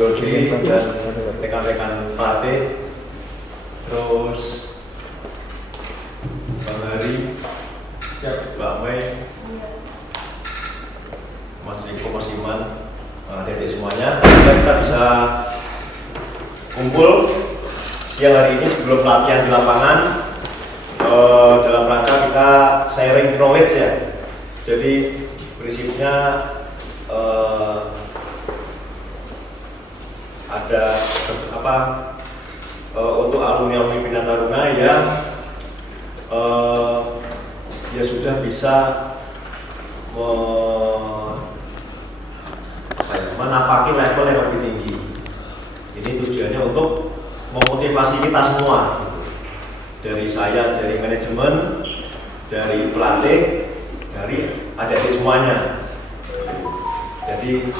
Dodi dan rekan-rekan pelatih, terus Bang Hari, Mbak Mei, Mas Riko, Mas Iman, adik-adik semuanya. Kita bisa kumpul siang hari ini sebelum latihan di lapangan dalam rangka kita sharing knowledge ya. Jadi prinsipnya ada untuk alumni Bina Taruna yang ya sudah bisa menapaki level yang lebih tinggi. Ini tujuannya untuk memotivasi kita semua, dari saya, dari manajemen, dari pelatih, dari adik-adik semuanya. Jadi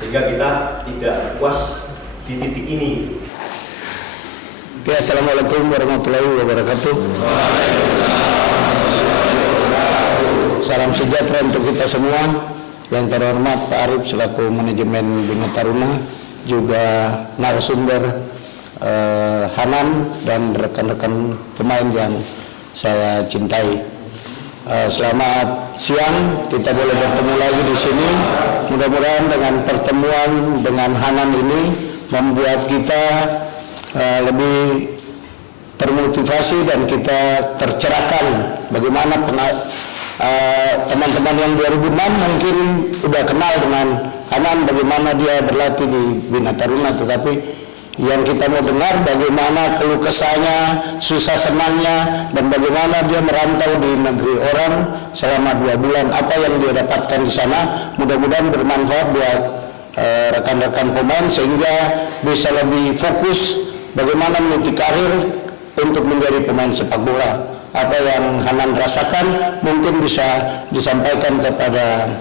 sehingga kita tidak puas di titik ini. Oke, assalamualaikum warahmatullahi wabarakatuh. Salam sejahtera untuk kita semua. Yang terhormat Pak Arif selaku manajemen Bina Taruna, juga narasumber Hanan dan rekan-rekan pemain yang saya cintai. Selamat siang, kita boleh bertemu lagi di sini. Mudah-mudahan dengan pertemuan dengan Hanan ini membuat kita lebih termotivasi dan kita tercerahkan bagaimana teman-teman yang 2006 mungkin udah kenal dengan Hanan bagaimana dia berlatih di Bina Taruna, tetapi yang kita mau dengar bagaimana keluh kesahnya, susah senangnya, dan bagaimana dia merantau di negeri orang selama 2 bulan, apa yang dia dapatkan di sana. Mudah-mudahan bermanfaat buat rekan-rekan pemain sehingga bisa lebih fokus bagaimana meniti karir untuk menjadi pemain sepak bola. Apa yang Hanan rasakan mungkin bisa disampaikan kepada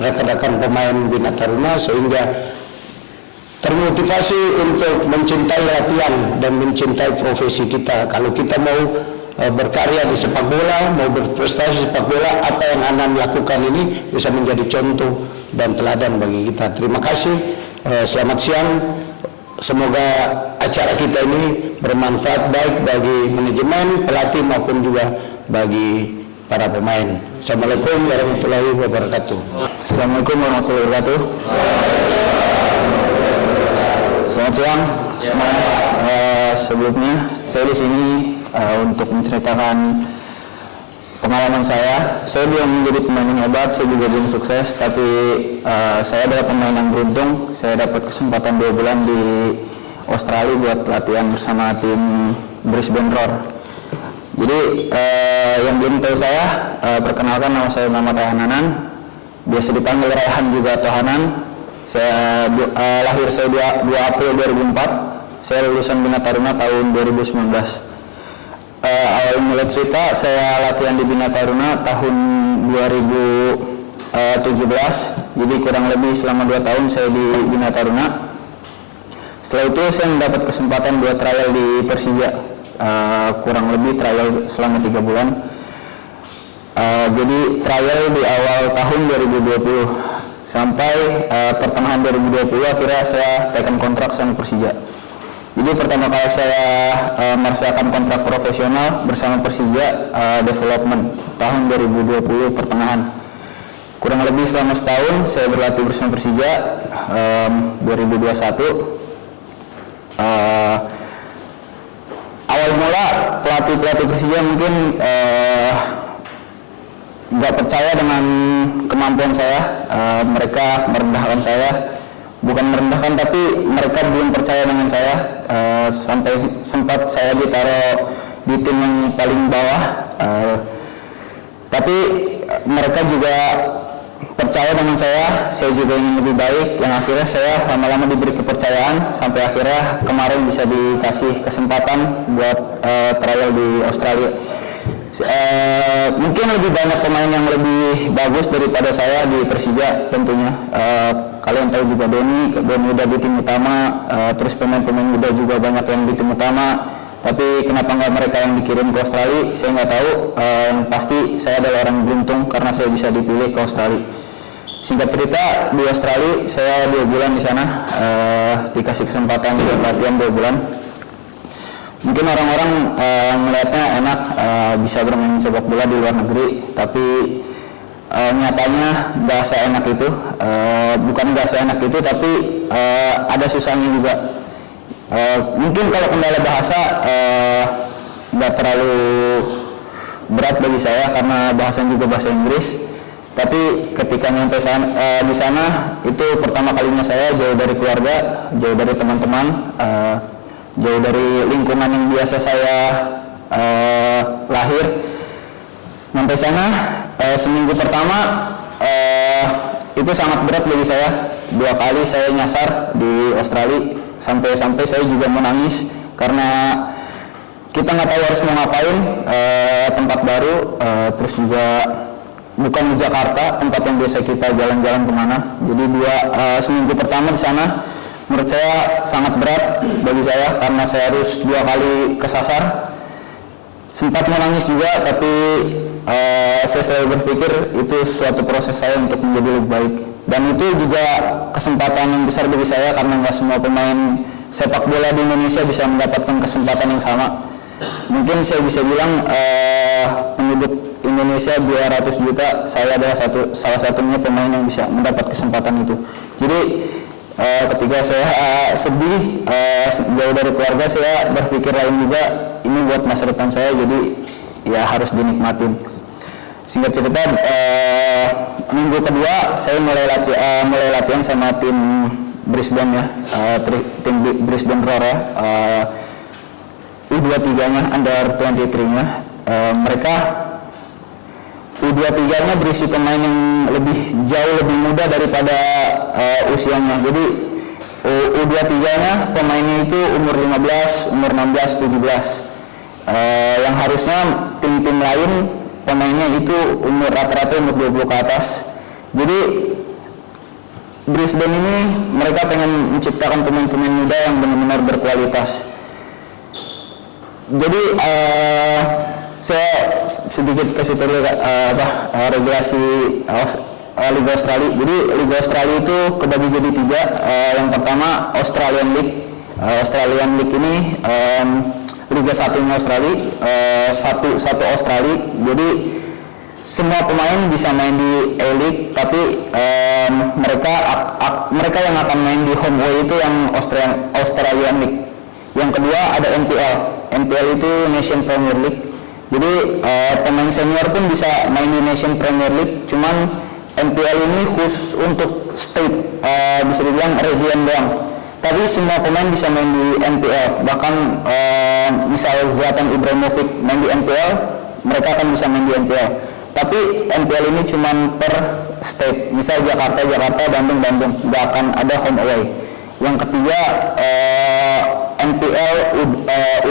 rekan-rekan pemain Bina Taruna sehingga termotivasi untuk mencintai latihan dan mencintai profesi kita. Kalau kita mau berkarya di sepak bola, mau berprestasi sepak bola, apa yang Hanan lakukan ini bisa menjadi contoh dan teladan bagi kita. Terima kasih, selamat siang. Semoga acara kita ini bermanfaat baik bagi manajemen, pelatih maupun juga bagi para pemain. Assalamualaikum warahmatullahi wabarakatuh. Assalamualaikum warahmatullahi wabarakatuh. Selamat siang semuanya. Sebelumnya saya di sini untuk menceritakan pengalaman saya. Saya belum menjadi pemain yang hebat, saya juga belum sukses, tapi saya adalah pemain yang beruntung. Saya dapat kesempatan 2 bulan di Australia buat latihan bersama tim Brisbane Roar. Jadi yang belum tahu saya, perkenalkan, nama saya Muhammad Raihan Hanan, biasa dipanggil Raihan juga atau Hanan. Saya lahir saya 2 April 2004. Saya lulusan Bina Taruna tahun 2019. Awal mulai cerita, saya latihan di Bina Taruna tahun 2017. Jadi kurang lebih selama 2 tahun saya di Bina Taruna. Setelah itu saya mendapat kesempatan buat trial di Persija. Kurang lebih trial selama 3 bulan. Jadi trial di awal tahun 2020 sampai pertengahan 2020 akhirnya saya tekan kontrak sama Persija. Jadi pertama kali saya merasakan kontrak profesional bersama Persija Development tahun 2020 pertengahan. Kurang lebih selama setahun saya berlatih bersama Persija 2021. Awal mula pelatih Persija mungkin nggak percaya dengan kemampuan saya. Mereka merendahkan saya. Bukan merendahkan, tapi mereka belum percaya dengan saya. Sampai sempat saya ditaruh di tim yang paling bawah. Tapi mereka juga percaya dengan saya juga ingin lebih baik. Yang akhirnya saya lama-lama diberi kepercayaan sampai akhirnya kemarin bisa dikasih kesempatan buat trial di Australia. Mungkin lebih banyak pemain yang lebih bagus daripada saya di Persija tentunya. Kalian tahu juga Doni udah di tim utama, terus pemain-pemain muda juga banyak yang di tim utama. Tapi kenapa nggak mereka yang dikirim ke Australia, saya nggak tahu. Yang pasti saya adalah orang beruntung karena saya bisa dipilih ke Australia. Singkat cerita, di Australia saya 2 bulan di sana, dikasih kesempatan buat latihan 2 bulan. Mungkin orang-orang melihatnya enak, bisa bermain sepak bola di luar negeri, tapi nyatanya bahasa enak itu bukan bahasa enak itu, tapi ada susahnya juga. Mungkin kalau kendala bahasa nggak terlalu berat bagi saya karena bahasanya juga bahasa Inggris. Tapi ketika nyampe di sana itu pertama kalinya saya jauh dari keluarga, jauh dari teman-teman, jauh dari lingkungan yang biasa saya lahir. Sampai sana seminggu pertama itu sangat berat bagi saya. 2 kali saya nyasar di Australia, sampai saya juga menangis karena kita nggak tahu harus mau ngapain, tempat baru, terus juga bukan di Jakarta, tempat yang biasa kita jalan-jalan kemana. Jadi seminggu pertama di sana menurut saya sangat berat bagi saya karena saya harus 2 kali kesasar. Sempat menangis juga, tapi saya selalu berpikir itu suatu proses saya untuk menjadi lebih baik. Dan itu juga kesempatan yang besar bagi saya karena nggak semua pemain sepak bola di Indonesia bisa mendapatkan kesempatan yang sama. Mungkin saya bisa bilang penduduk Indonesia 200 juta, saya adalah salah satunya pemain yang bisa mendapat kesempatan itu. Jadi ketika saya sedih jauh dari keluarga, saya berpikir lain juga, ini buat masa depan saya, jadi ya harus dinikmatin. Singkat cerita, minggu kedua saya mulai latihan sama tim Brisbane ya, tim Brisbane Roar ya, U23-nya, under 23-nya. Mereka U23-nya berisi pemain yang jauh lebih muda daripada usianya. Jadi U23-nya pemainnya itu umur 15, umur 16, 17. Yang harusnya tim-tim lain pemainnya itu umur rata-rata umur 20 ke atas. Jadi Brisbane ini mereka pengen menciptakan pemain-pemain muda yang benar-benar berkualitas. Jadi saya sedikit kasih tahu regulasi Liga Australia. Jadi Liga Australia itu kebagi jadi 3. Yang pertama Australian League. Australian League ini Liga 1-nya Australia, satu Australia. Jadi semua pemain bisa main di A-League, tapi mereka yang akan main di home away itu yang Australian League. Yang kedua ada NPL. NPL itu Nation Premier League. Jadi pemain senior pun bisa main di Nation Premier League, cuman NPL ini khusus untuk state, bisa dibilang region doang. Tapi semua pemain bisa main di NPL. Bahkan misalnya Zlatan Ibrahimovic main di NPL, mereka akan bisa main di NPL. Tapi NPL ini cuma per state. Misal Jakarta, Bandung, nggak akan ada home away. Yang ketiga NPL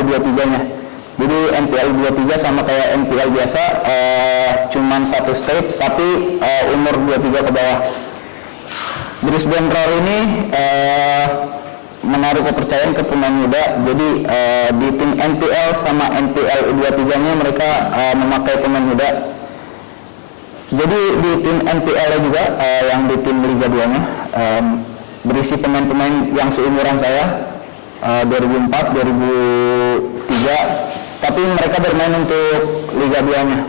U23-nya. Jadi NPL U23 sama kayak NPL biasa, cuman satu state, tapi umur 23 ke bawah. Brisbane Roar ini menaruh kepercayaan ke pemain muda. Jadi di tim NPL sama NPL U23-nya mereka memakai pemain muda. Jadi di tim NPL juga yang di tim Liga 2-nya berisi pemain-pemain yang seumuran saya, 2004, 2003, tapi mereka bermain untuk Liga 2-nya.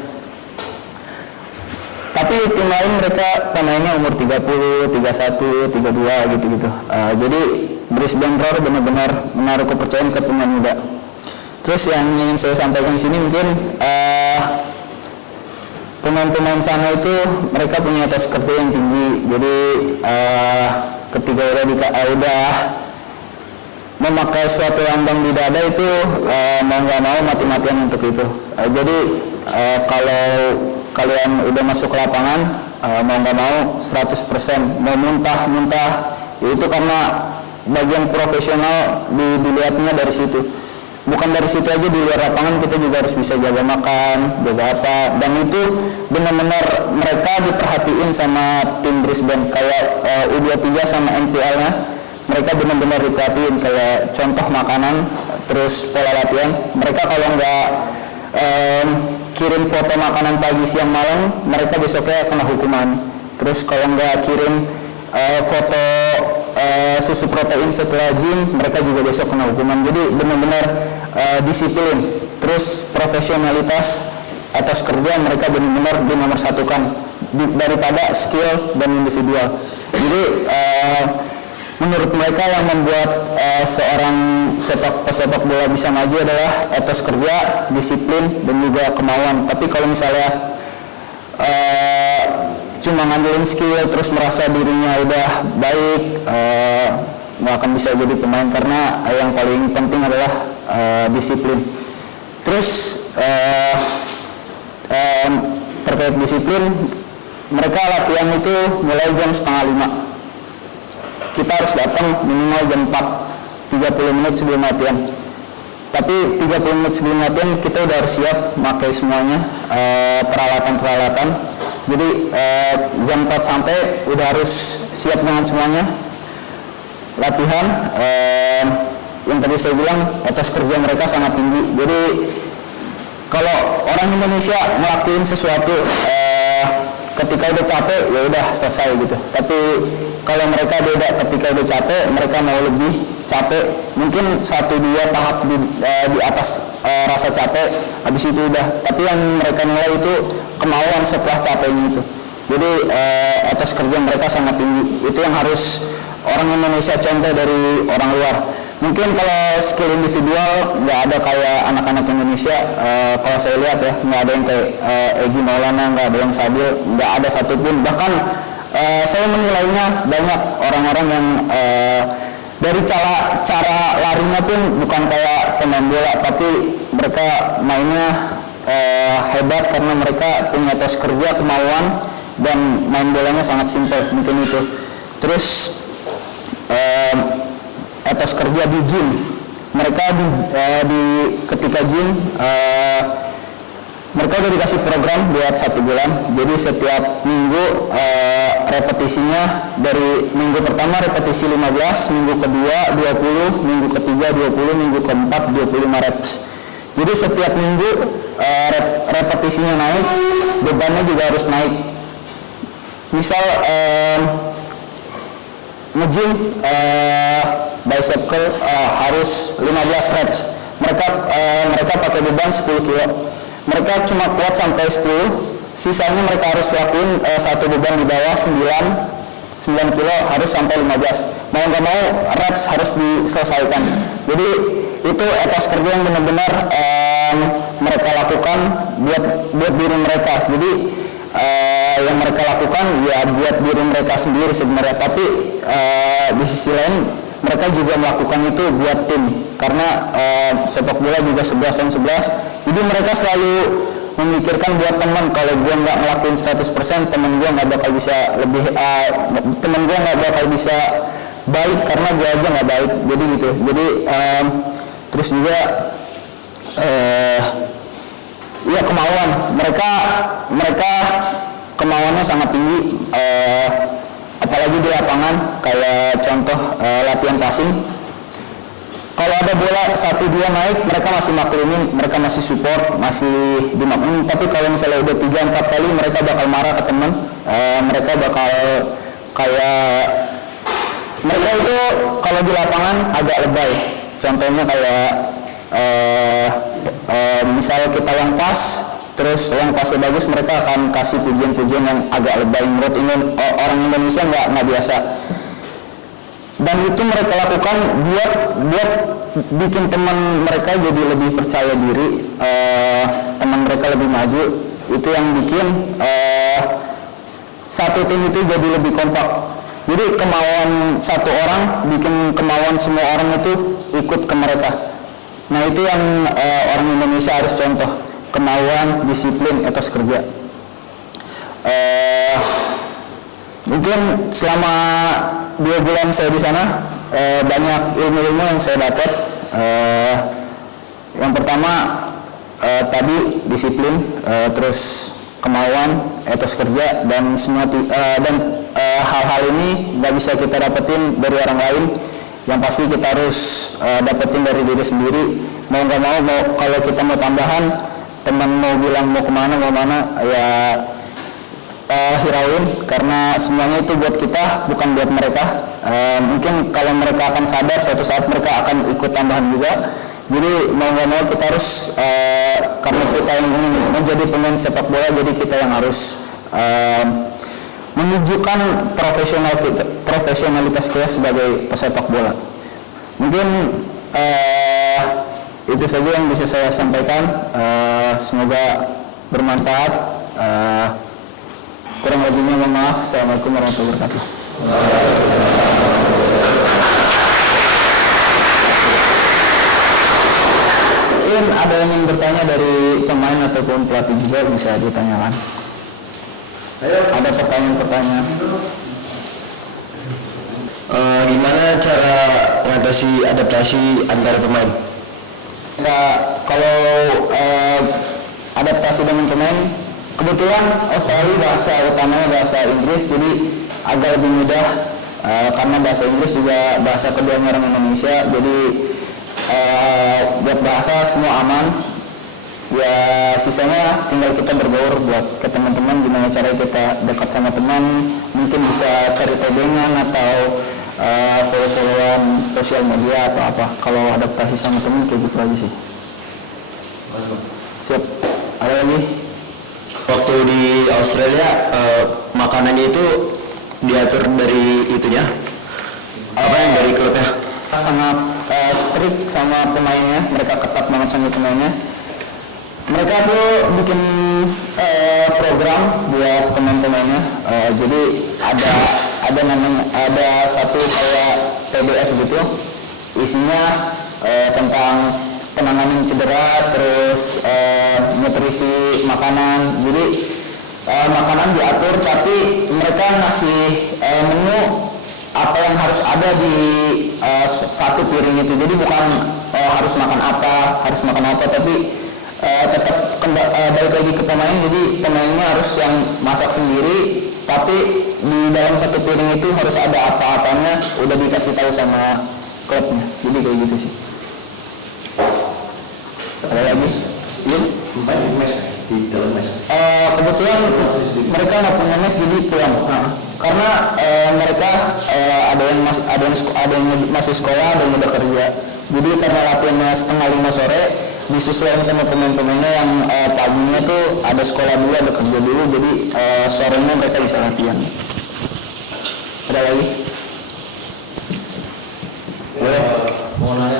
Tapi tim lain mereka pemainnya umur 30, 31, 32 gitu-gitu. Jadi Brisbane Roar benar-benar menaruh kepercayaan ke pemain muda. Terus yang ingin saya sampaikan di sini mungkin pemain-pemain sana itu mereka punya etos kerja yang tinggi. Jadi ketika udah memakai suatu lambang di dada itu mau nggak mau mati-matian untuk itu. Jadi kalau kalian udah masuk ke lapangan, mau nggak mau 100%, mau muntah itu karena bagian profesional dilihatnya dari situ. Bukan dari situ aja, di luar lapangan kita juga harus bisa jaga makan, jaga apa, dan itu benar-benar mereka diperhatiin sama tim Brisbane. Kayak U23 sama NPL-nya mereka benar-benar diperhatiin, kayak contoh makanan, terus pola latihan. Mereka kalau nggak kirim foto makanan pagi siang malam, mereka besoknya kena hukuman. Terus kalau nggak kirim foto susu protein setelah gym, mereka juga besok kena hukuman. Jadi benar-benar disiplin. Terus profesionalitas etos kerja mereka benar-benar dinomorsatukan daripada skill dan individual. Jadi menurut mereka yang membuat seorang pesepak bola bisa maju adalah etos kerja, disiplin, dan juga kemauan. Tapi kalau misalnya cuma ngandelin skill terus merasa dirinya udah baik, nggak akan bisa jadi pemain, karena yang paling penting adalah disiplin. Terus terkait disiplin, mereka latihan itu mulai jam 4:30. Kita harus datang minimal jam 4, 30 menit sebelum latihan. Tapi 30 menit sebelum latihan kita udah harus siap pakai semuanya, peralatan-peralatan. Jadi jam 4 sampai udah harus siap dengan semuanya. Latihan, yang tadi saya bilang etos kerja mereka sangat tinggi. Jadi kalau orang Indonesia ngelakuin sesuatu ketika udah capek ya udah selesai gitu. Tapi kalau mereka beda, ketika udah capek mereka mau lebih capek, mungkin 1-2 tahap di atas rasa capek, habis itu udah. Tapi yang mereka nilai itu kemauan setelah capeknya itu. Jadi etos kerja mereka sangat tinggi. Itu yang harus orang Indonesia contoh dari orang luar. Mungkin kalau skill individual nggak ada kayak anak-anak Indonesia. Kalau saya lihat ya, nggak ada yang kayak Egy Maulana, nggak ada yang Sadil, nggak ada satupun. Bahkan saya menilainya banyak orang-orang yang dari cara larinya pun bukan kayak pemain bola, tapi mereka mainnya hebat karena mereka punya etos kerja, kemauan, dan main bolanya sangat simpel. Mungkin itu. Terus etos kerja di gym, mereka ketika gym mereka udah dikasih program buat 1 bulan. Jadi setiap minggu repetisinya, dari minggu pertama repetisi 15, minggu kedua 20, minggu ketiga 20, minggu keempat 25 reps. Jadi setiap minggu repetisinya naik, bebannya juga harus naik. Misal nge-gym bicep curl harus 15 reps. Mereka pakai beban 10 kilo. Mereka cuma kuat sampai 10, sisanya mereka harus lakuin satu beban di bawah 9 kilo harus sampai 15. Mau nggak mau reps harus diselesaikan. Jadi itu etos kerja yang benar-benar mereka lakukan buat diri mereka. Jadi yang mereka lakukan ya buat diri mereka sendiri sebenarnya, tapi di sisi lain mereka juga melakukan itu buat tim, karena sepak bola juga 11 lawan 11. Jadi mereka selalu memikirkan buat teman. Kalau gue nggak ngelakuin 100%, teman gue nggak bakal bisa teman gue nggak bakal bisa baik karena gue aja nggak baik. Jadi gitu. Jadi terus juga ya kemauan mereka kemauannya sangat tinggi, apalagi di lapangan. Kayak contoh latihan passing, kalau ada bola 1-2 naik mereka masih maklumin, mereka masih support, masih dimaklumin. Tapi kalau misalnya udah 3-4 kali mereka bakal marah ke teman, mereka bakal kayak mereka itu kalau di lapangan agak lebay. Contohnya kayak misal kita yang pas, terus yang pasnya bagus, mereka akan kasih pujian-pujian yang agak lebay. Menurut orang Indonesia nggak biasa. Dan itu mereka lakukan buat bikin teman mereka jadi lebih percaya diri, teman mereka lebih maju. Itu yang bikin satu tim itu jadi lebih kompak. Jadi kemauan satu orang bikin kemauan semua orang itu ikut ke mereka. Nah itu yang orang Indonesia harus contoh, kemauan, disiplin, etos kerja. Mungkin selama 2 bulan saya di sana banyak ilmu-ilmu yang saya dapat. Yang pertama tadi disiplin, terus kemauan, etos kerja, dan semua hal-hal ini nggak bisa kita dapetin dari orang lain. Yang pasti kita harus dapetin dari diri sendiri. Mau nggak mau kalau kita mau tambahan, teman mau bilang mau kemana ya hirauin, karena semuanya itu buat kita, bukan buat mereka. Mungkin kalau mereka akan sadar, suatu saat mereka akan ikut tambahan juga. Jadi mau nggak mau kita harus, karena kita yang ingin menjadi pemain sepak bola, jadi kita yang harus menunjukkan profesionalitas kita sebagai pesepak bola. Mungkin itu saja yang bisa saya sampaikan. Semoga bermanfaat. Kurang lebihnya mohon maaf. Assalamualaikum warahmatullahi wabarakatuh. Mungkin ada yang ingin bertanya dari pemain ataupun pelatih juga, bisa ditanyakan. Ada pertanyaan-pertanyaan. Gimana cara mengatasi adaptasi antara pemain? Kalau adaptasi dengan pemain, kebetulan Australia bahasa utamanya bahasa Inggris, jadi agak lebih mudah karena bahasa Inggris juga bahasa keduanya orang Indonesia, jadi buat bahasa semua aman. Ya sisanya tinggal kita berbaur buat ke teman-teman, gimana cara kita dekat sama teman, mungkin bisa cari pegangan atau follow-followan sosial media atau apa. Kalau adaptasi sama teman kayak gitu aja sih. Siap. Ada lagi? Waktu di Australia makanannya itu diatur dari itunya, apa yang dari klubnya? Sangat strict sama pemainnya, mereka ketat banget sama pemainnya. Mereka tuh bikin program buat pemain-pemainnya. Jadi ada satu kayak PDF gitu, isinya tentang penanganan cedera, terus nutrisi makanan. Jadi makanan diatur, tapi mereka ngasih menu apa yang harus ada di satu piring itu. Jadi bukan harus makan apa, tapi tetap balik lagi ke pemain. Jadi pemainnya harus yang masak sendiri, tapi di dalam satu piring itu harus ada apa-apanya, udah dikasih tahu sama klubnya. Jadi kayak gitu sih. Ada lagi? Iya? Di mes, di dalam mes. Kebetulan mereka nggak punya mes, jadi pulang. Karena mereka ada yang masih sekolah, ada yang udah kerja. Jadi karena latihannya 4:30 sore, disesuaikan sama pemain-pemainnya yang paginya tuh ada sekolah dulu, ada kerja dulu, jadi sorenya mereka bisa latihan. Ada lagi? Mau nanya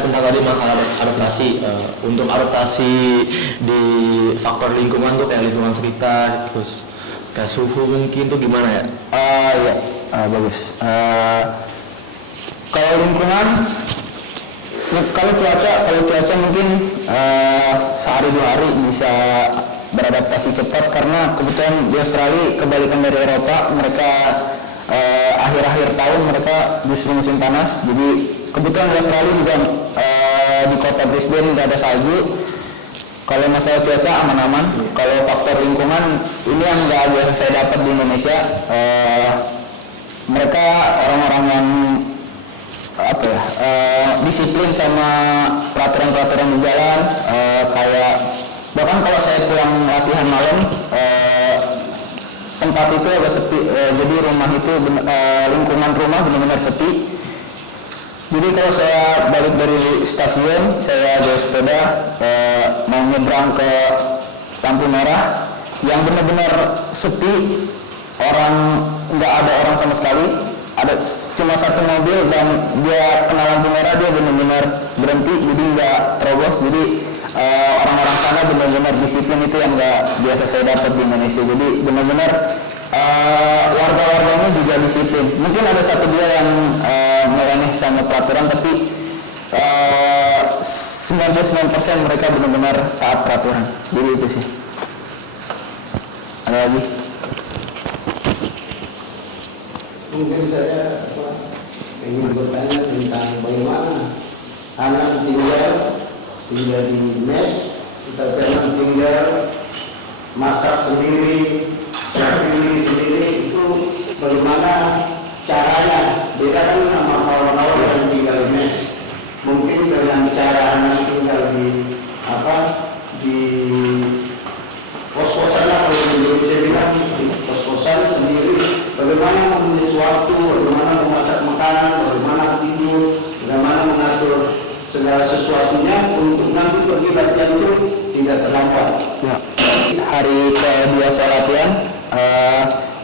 tentang tadi masalah adaptasi. Untuk adaptasi di faktor lingkungan tuh kayak lingkungan sekitar, terus kayak suhu mungkin tuh gimana ya? Ya, bagus. Kalau lingkungan, kalau cuaca mungkin sehari 2 hari bisa beradaptasi cepat, karena kebetulan di Australia kebalikan dari Eropa, mereka akhir-akhir tahun mereka justru musim panas. Jadi kebetulan di Australia juga di kota Brisbane nggak ada salju. Kalau masalah cuaca aman-aman. Kalau faktor lingkungan ini yang nggak biasa saya dapat di Indonesia. Mereka orang-orang yang disiplin sama peraturan-peraturan di jalan, kayak bahkan kalau saya pulang latihan malam, tempat itu agak sepi, jadi rumah itu lingkungan rumah benar-benar sepi. Jadi kalau saya balik dari stasiun, saya bawa sepeda mau nyebrang ke lampu merah yang benar-benar sepi, nggak ada orang sama sekali. Ada cuma satu mobil dan dia kena lampu merah, dia benar-benar berhenti, jadi nggak terobos. Jadi orang-orang sana benar-benar disiplin, itu yang nggak biasa saya dapat di Indonesia. Jadi benar-benar warga-warganya juga disiplin. Mungkin ada 1-2 yang nyeleneh sama peraturan, tapi 99% mereka benar-benar taat peraturan. Jadi itu sih. Ada lagi? Mungkin saya ingin bertanya tentang bagaimana anak tinggal di mes, kita pernah tinggal masak sendiri, pilih sendiri, itu bagaimana caranya? Beda kan sama kawan-kawan yang tinggal di mes. Mungkin dengan cara anak tinggal di hari kedua saya latihan,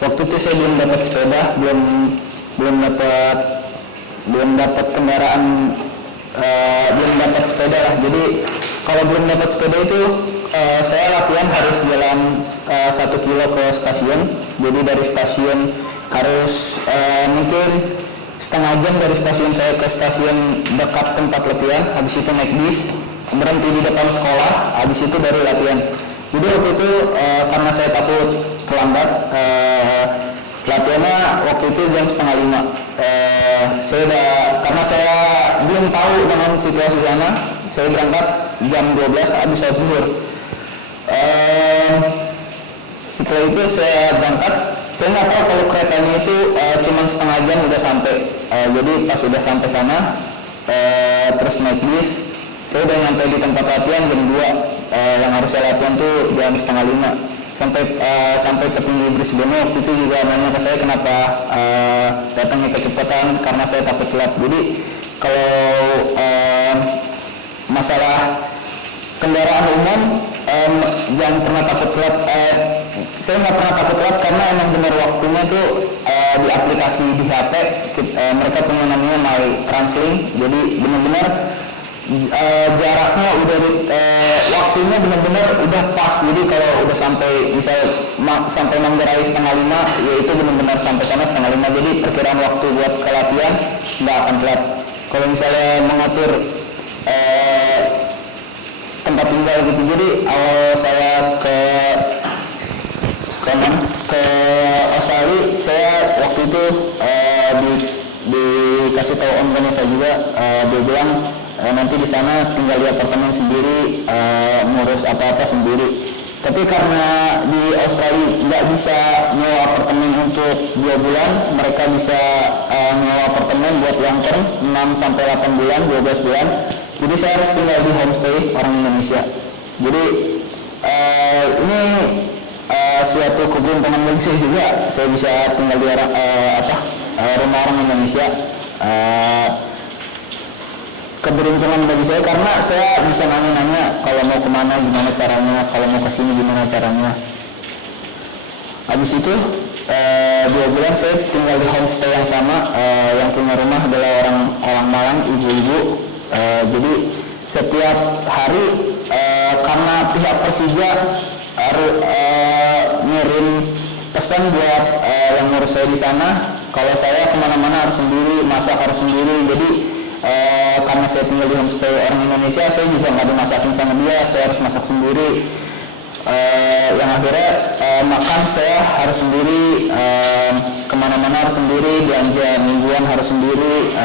waktu itu saya belum dapat sepeda, belum dapat kendaraan, belum dapat sepeda lah. Jadi kalau belum dapat sepeda itu saya latihan harus jalan 1 kilo ke stasiun. Jadi dari stasiun harus mungkin setengah jam dari stasiun saya ke stasiun dekat tempat latihan. Habis itu naik bis, berhenti di depan sekolah, habis itu baru latihan. Jadi waktu itu karena saya takut terlambat, latihannya waktu itu jam 4:30. Karena saya belum tahu dengan situasi sana, saya berangkat jam 12 habis sholat zuhur. Setelah itu saya berangkat, saya nggak tahu kalau keretanya itu cuma setengah jam udah sampai. Jadi pas udah sampai sana, terus naik bis, saya udah nyampe di tempat latihan jam 2. Yang harus saya latihan tuh jam 4:30. Sampai petinggi Brisbane waktu itu juga nanya ke saya kenapa datangnya kecepatan, karena saya takut telat. Jadi kalau masalah kendaraan umum, jangan pernah takut telat. Saya nggak pernah takut telat karena emang benar waktunya tuh di aplikasi di HP mereka punya namanya My Translink. Jadi benar-benar jaraknya udah waktunya benar-benar udah pas. Jadi kalau udah sampai misalnya sampai Manggarai 4:30, ya itu benar-benar sampai sana 4:30. Jadi perkiraan waktu buat ke latihan nggak akan telat. Kalau misalnya mengatur tempat tinggal gitu, jadi awal saya ke Australia, saya waktu itu dikasih tahu om saya juga, dia bilang nanti di sana tinggal di apartemen sendiri, ngurus apa-apa sendiri. Tapi karena di Australia nggak bisa nyewa apartemen untuk 2 bulan, mereka bisa nyewa apartemen buat long term 6-8 bulan, 12 bulan. Jadi saya harus tinggal di homestay orang Indonesia. Jadi ini suatu keberuntungan bagi saya juga. Saya bisa tinggal di rumah orang Indonesia. Keberuntungan bagi saya karena saya bisa nanya-nanya kalau mau kemana gimana caranya, kalau mau kesini gimana caranya. Habis itu 2 bulan saya tinggal di homestay yang sama. Yang punya rumah adalah orang Malang, ibu-ibu. Jadi setiap hari karena pihak Persija harus ngirim pesan buat yang ngurus saya di sana. Kalau saya kemana-mana harus sendiri, masak harus sendiri. Jadi karena saya tinggal di homestay orang Indonesia, saya juga nggak dimasakin sama dia, saya harus masak sendiri. Yang akhirnya makan saya harus sendiri, kemana-mana harus sendiri, belanja mingguan harus sendiri,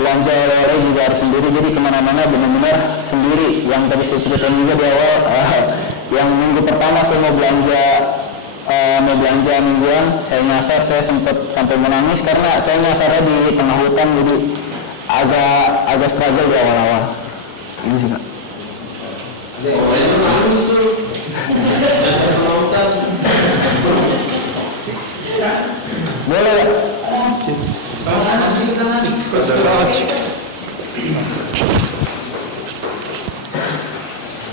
belanja oleh juga harus sendiri. Jadi kemana-mana benar-benar sendiri. Yang tadi saya ceritain juga di awal, yang minggu pertama saya mau belanja mingguan, saya nyasar, saya sempat sampai menangis karena saya nyasarnya di tengah hutan. Jadi agak struggle di awal-awal. Ini sih Kak. Boleh ya?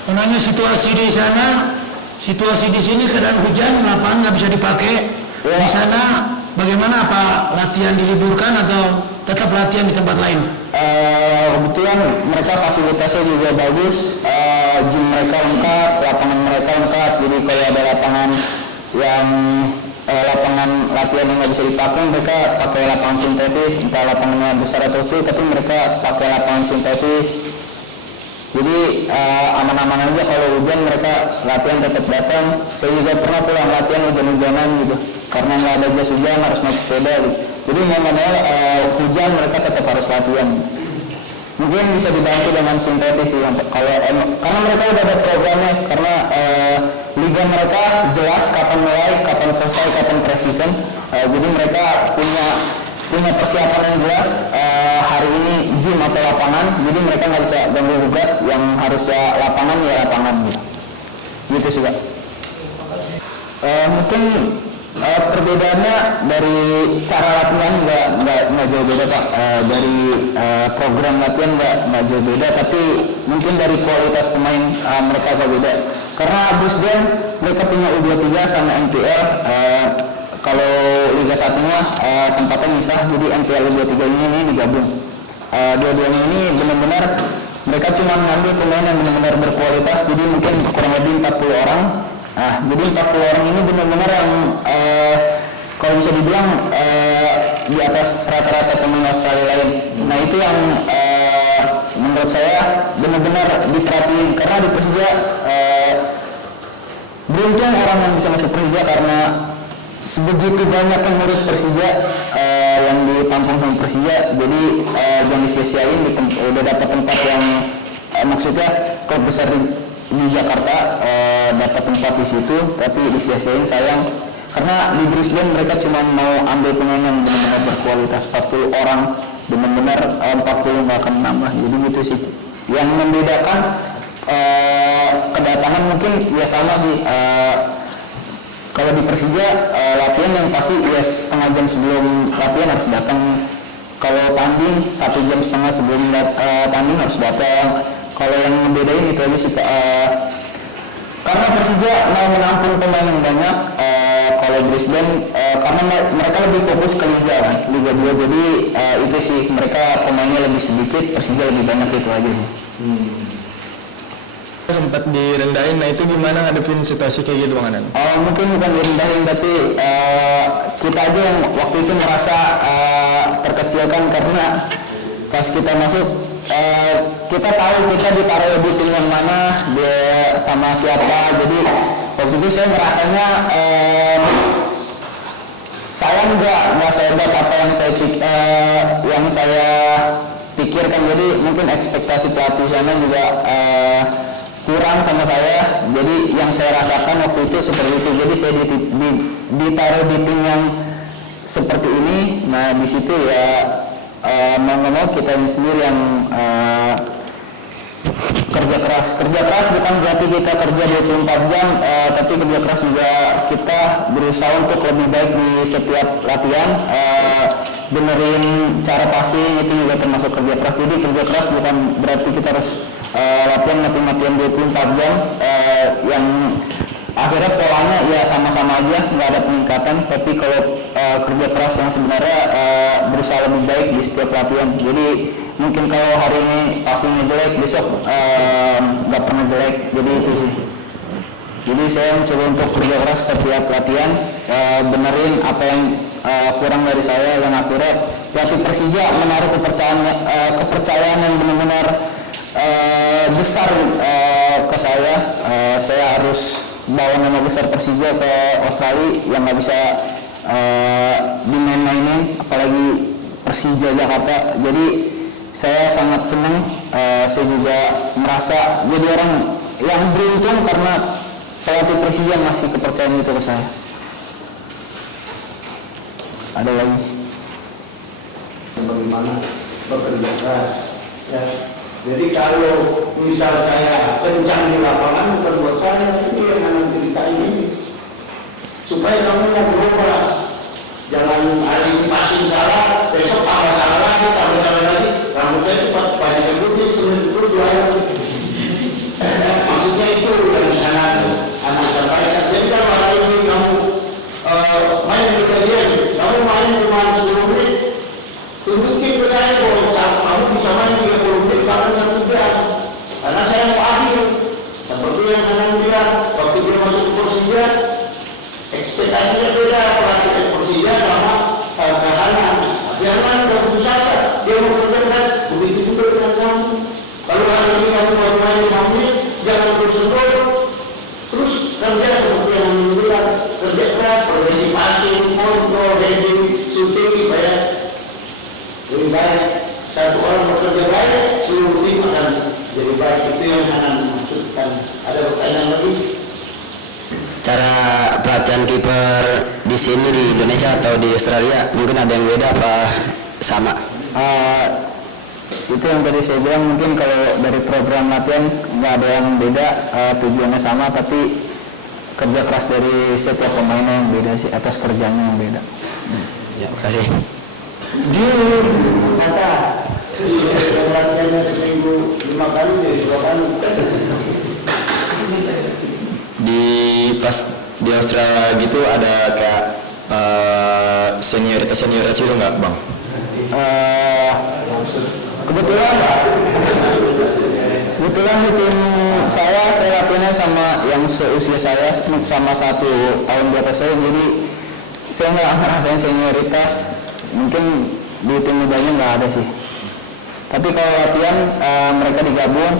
Menanya situasi di sana, situasi di sini keadaan hujan, lapangan nggak bisa dipakai. Di sana bagaimana, apa latihan diliburkan atau tetap latihan di tempat lain? Kebetulan mereka fasilitasnya juga bagus, gym mereka lengkap, lapangan mereka lengkap. Jadi kalau ada lapangan yang lapangan latihan yang nggak bisa dipakai, mereka pakai lapangan sintetis, entah lapangannya besar atau kecil, tapi mereka pakai lapangan sintetis. Jadi aman-aman aja. Kalau hujan mereka latihan tetap datang. Saya juga pernah pulang latihan hujan-hujanan gitu, karena nggak ada jas hujan, harus naik sepeda gitu. Jadi memang hujan mereka tetap harus latihan. Mungkin bisa dibantu dengan sintetis sih, kalau karena mereka udah ada programnya, karena liga mereka jelas kapan mulai, kapan selesai, kapan pre-season. Jadi mereka punya persiapan yang jelas, hari ini gym atau lapangan. Jadi mereka nggak bisa ganggu gugat, yang harusnya lapangan ya lapangan gitu. Gitu sih Kak. Mungkin Perbedaannya dari cara latihan nggak jauh beda Pak. Dari program latihan nggak jauh beda, tapi mungkin dari kualitas pemain mereka agak beda. Karena Brisbane mereka punya U23 sama NPL. Kalau Liga 1-nya tempatnya misah, jadi NPL U23 ini digabung. Dua-duanya ini benar-benar mereka cuma ngambil pemain yang benar-benar berkualitas, jadi mungkin kurang lebih 40 orang. Nah, jadi 40 orang ini benar-benar yang kalau bisa dibilang di atas rata-rata pemain Australia lain. Nah, itu yang menurut saya benar-benar diperhatiin, karena di Persija beruntung orang yang bisa masuk Persija karena sebegitu banyak pengurus Persija yang ditampung sama Persija, jadi yang disia-siain udah dapat tempat yang maksudnya klub besar di Jakarta dapat tempat di situ, tapi disia-siain sayang karena di Brisbane mereka cuma mau ambil pemain yang benar-benar berkualitas. 40 orang benar-benar 40 nggak akan nambah, jadi gitu sih yang membedakan. Kedatangan mungkin ya sama sih. Kalau di Persija latihan yang pasti ya setengah jam sebelum latihan harus datang. Kalau tanding 1,5 jam sebelum tanding harus datang. Kalau yang membedain itu aja sih Pak. Karena Persija mau menampung pemain yang banyak. Kalau Brisbane karena mereka lebih fokus ke Liga kan, Liga 2, jadi itu sih mereka pemainnya lebih sedikit, Persija lebih banyak, itu aja sih. Sempat direndahin, nah itu gimana ngadepin situasi kayak gitu Bang Anan? Mungkin bukan direndahin, tapi kita aja yang waktu itu merasa terkecilkan karena pas kita masuk kita tahu kita ditaruh di tim yang mana, dia sama siapa, jadi waktu itu saya merasanya saya nggak sehebat apa yang saya pikirkan, jadi mungkin ekspektasi pelatih sana juga kurang sama saya, jadi yang saya rasakan waktu itu seperti itu, jadi saya ditaruh di tim yang seperti ini. Nah di situ ya mau nggak mau kita ini sendiri yang kerja keras bukan berarti kita kerja 24 jam, tapi kerja keras juga kita berusaha untuk lebih baik di setiap latihan, benerin cara passing itu juga termasuk kerja keras. Jadi kerja keras bukan berarti kita harus latihan mati-matian 24 jam yang akhirnya polanya ya sama-sama aja, nggak ada peningkatan. Tapi kalau kerja keras yang sebenarnya berusaha lebih baik di setiap latihan. Jadi mungkin kalau hari ini passingnya jelek, besok nggak pernah jelek, jadi itu sih. Jadi saya mencoba untuk kerja keras setiap latihan, benerin apa yang kurang dari saya, yang akhirnya pelatih Persija menaruh kepercayaan yang benar-benar besar ke saya. Saya harus bawa nama besar Persija ke Australia yang nggak bisa dimain-mainin, apalagi Persija Jakarta. Jadi saya sangat senang, saya juga merasa jadi orang yang beruntung karena pelatih Persija ngasih kepercayaan itu ke saya. Ada lagi? Bagaimana bekerja keras ya. Jadi kalau misal saya kencang di lapangan, bukan buat saya, itu yang akan cerita ini supaya kamu yang berubah. Jangan hari ini passing salah, besok tambah salah lagi, rambut saya itu banyak yang putih, semen itu jualan. Maksudnya itu yang sangat sampaikan. Jadi kalau hari ini kamu main di kalian, kamu main cuma 10 menit, tunjukin ke saya bahwa kamu bisa main 30 menit karena 1 jam. Karena saya mau adil. Seperti yang saya bilang, waktu dia masuk ke Persija, ekspektasinya beda pelatih Persija sama Kahanan. Jangan udah putus asa, dia mau kerja keras, begitu juga dengan kamu. Kalau hari ini kamu baru main 5 menit, jangan terus-terus, terus kerja seperti yang bilang, kerja keras, perbaiki passing, kontrol, heading, shooting, supaya lebih baik. Satu orang bekerja baik, seluruh tim akan jadi baik. Itu yang akan maksudkan. Ada pertanyaan lagi? Cara pelatihan kiper di sini di Indonesia atau di Australia mungkin ada yang beda apa sama? Itu yang tadi saya bilang, mungkin kalau dari program latihan nggak ada yang beda, tujuannya sama, tapi kerja keras dari setiap pemainnya yang beda sih, atas kerjanya yang beda. Ya, makasih. Di kata yang latihannya seminggu 5 kali jadi 2 kali. Di pas di Australia gitu ada kayak senioritas itu nggak bang? Kebetulan di tim saya latihannya sama yang seusia saya sama 1 tahun di atas saya, jadi saya nggak ngerasain senioritas. Mungkin di tim mudanya nggak ada sih. Tapi kalau latihan mereka digabung,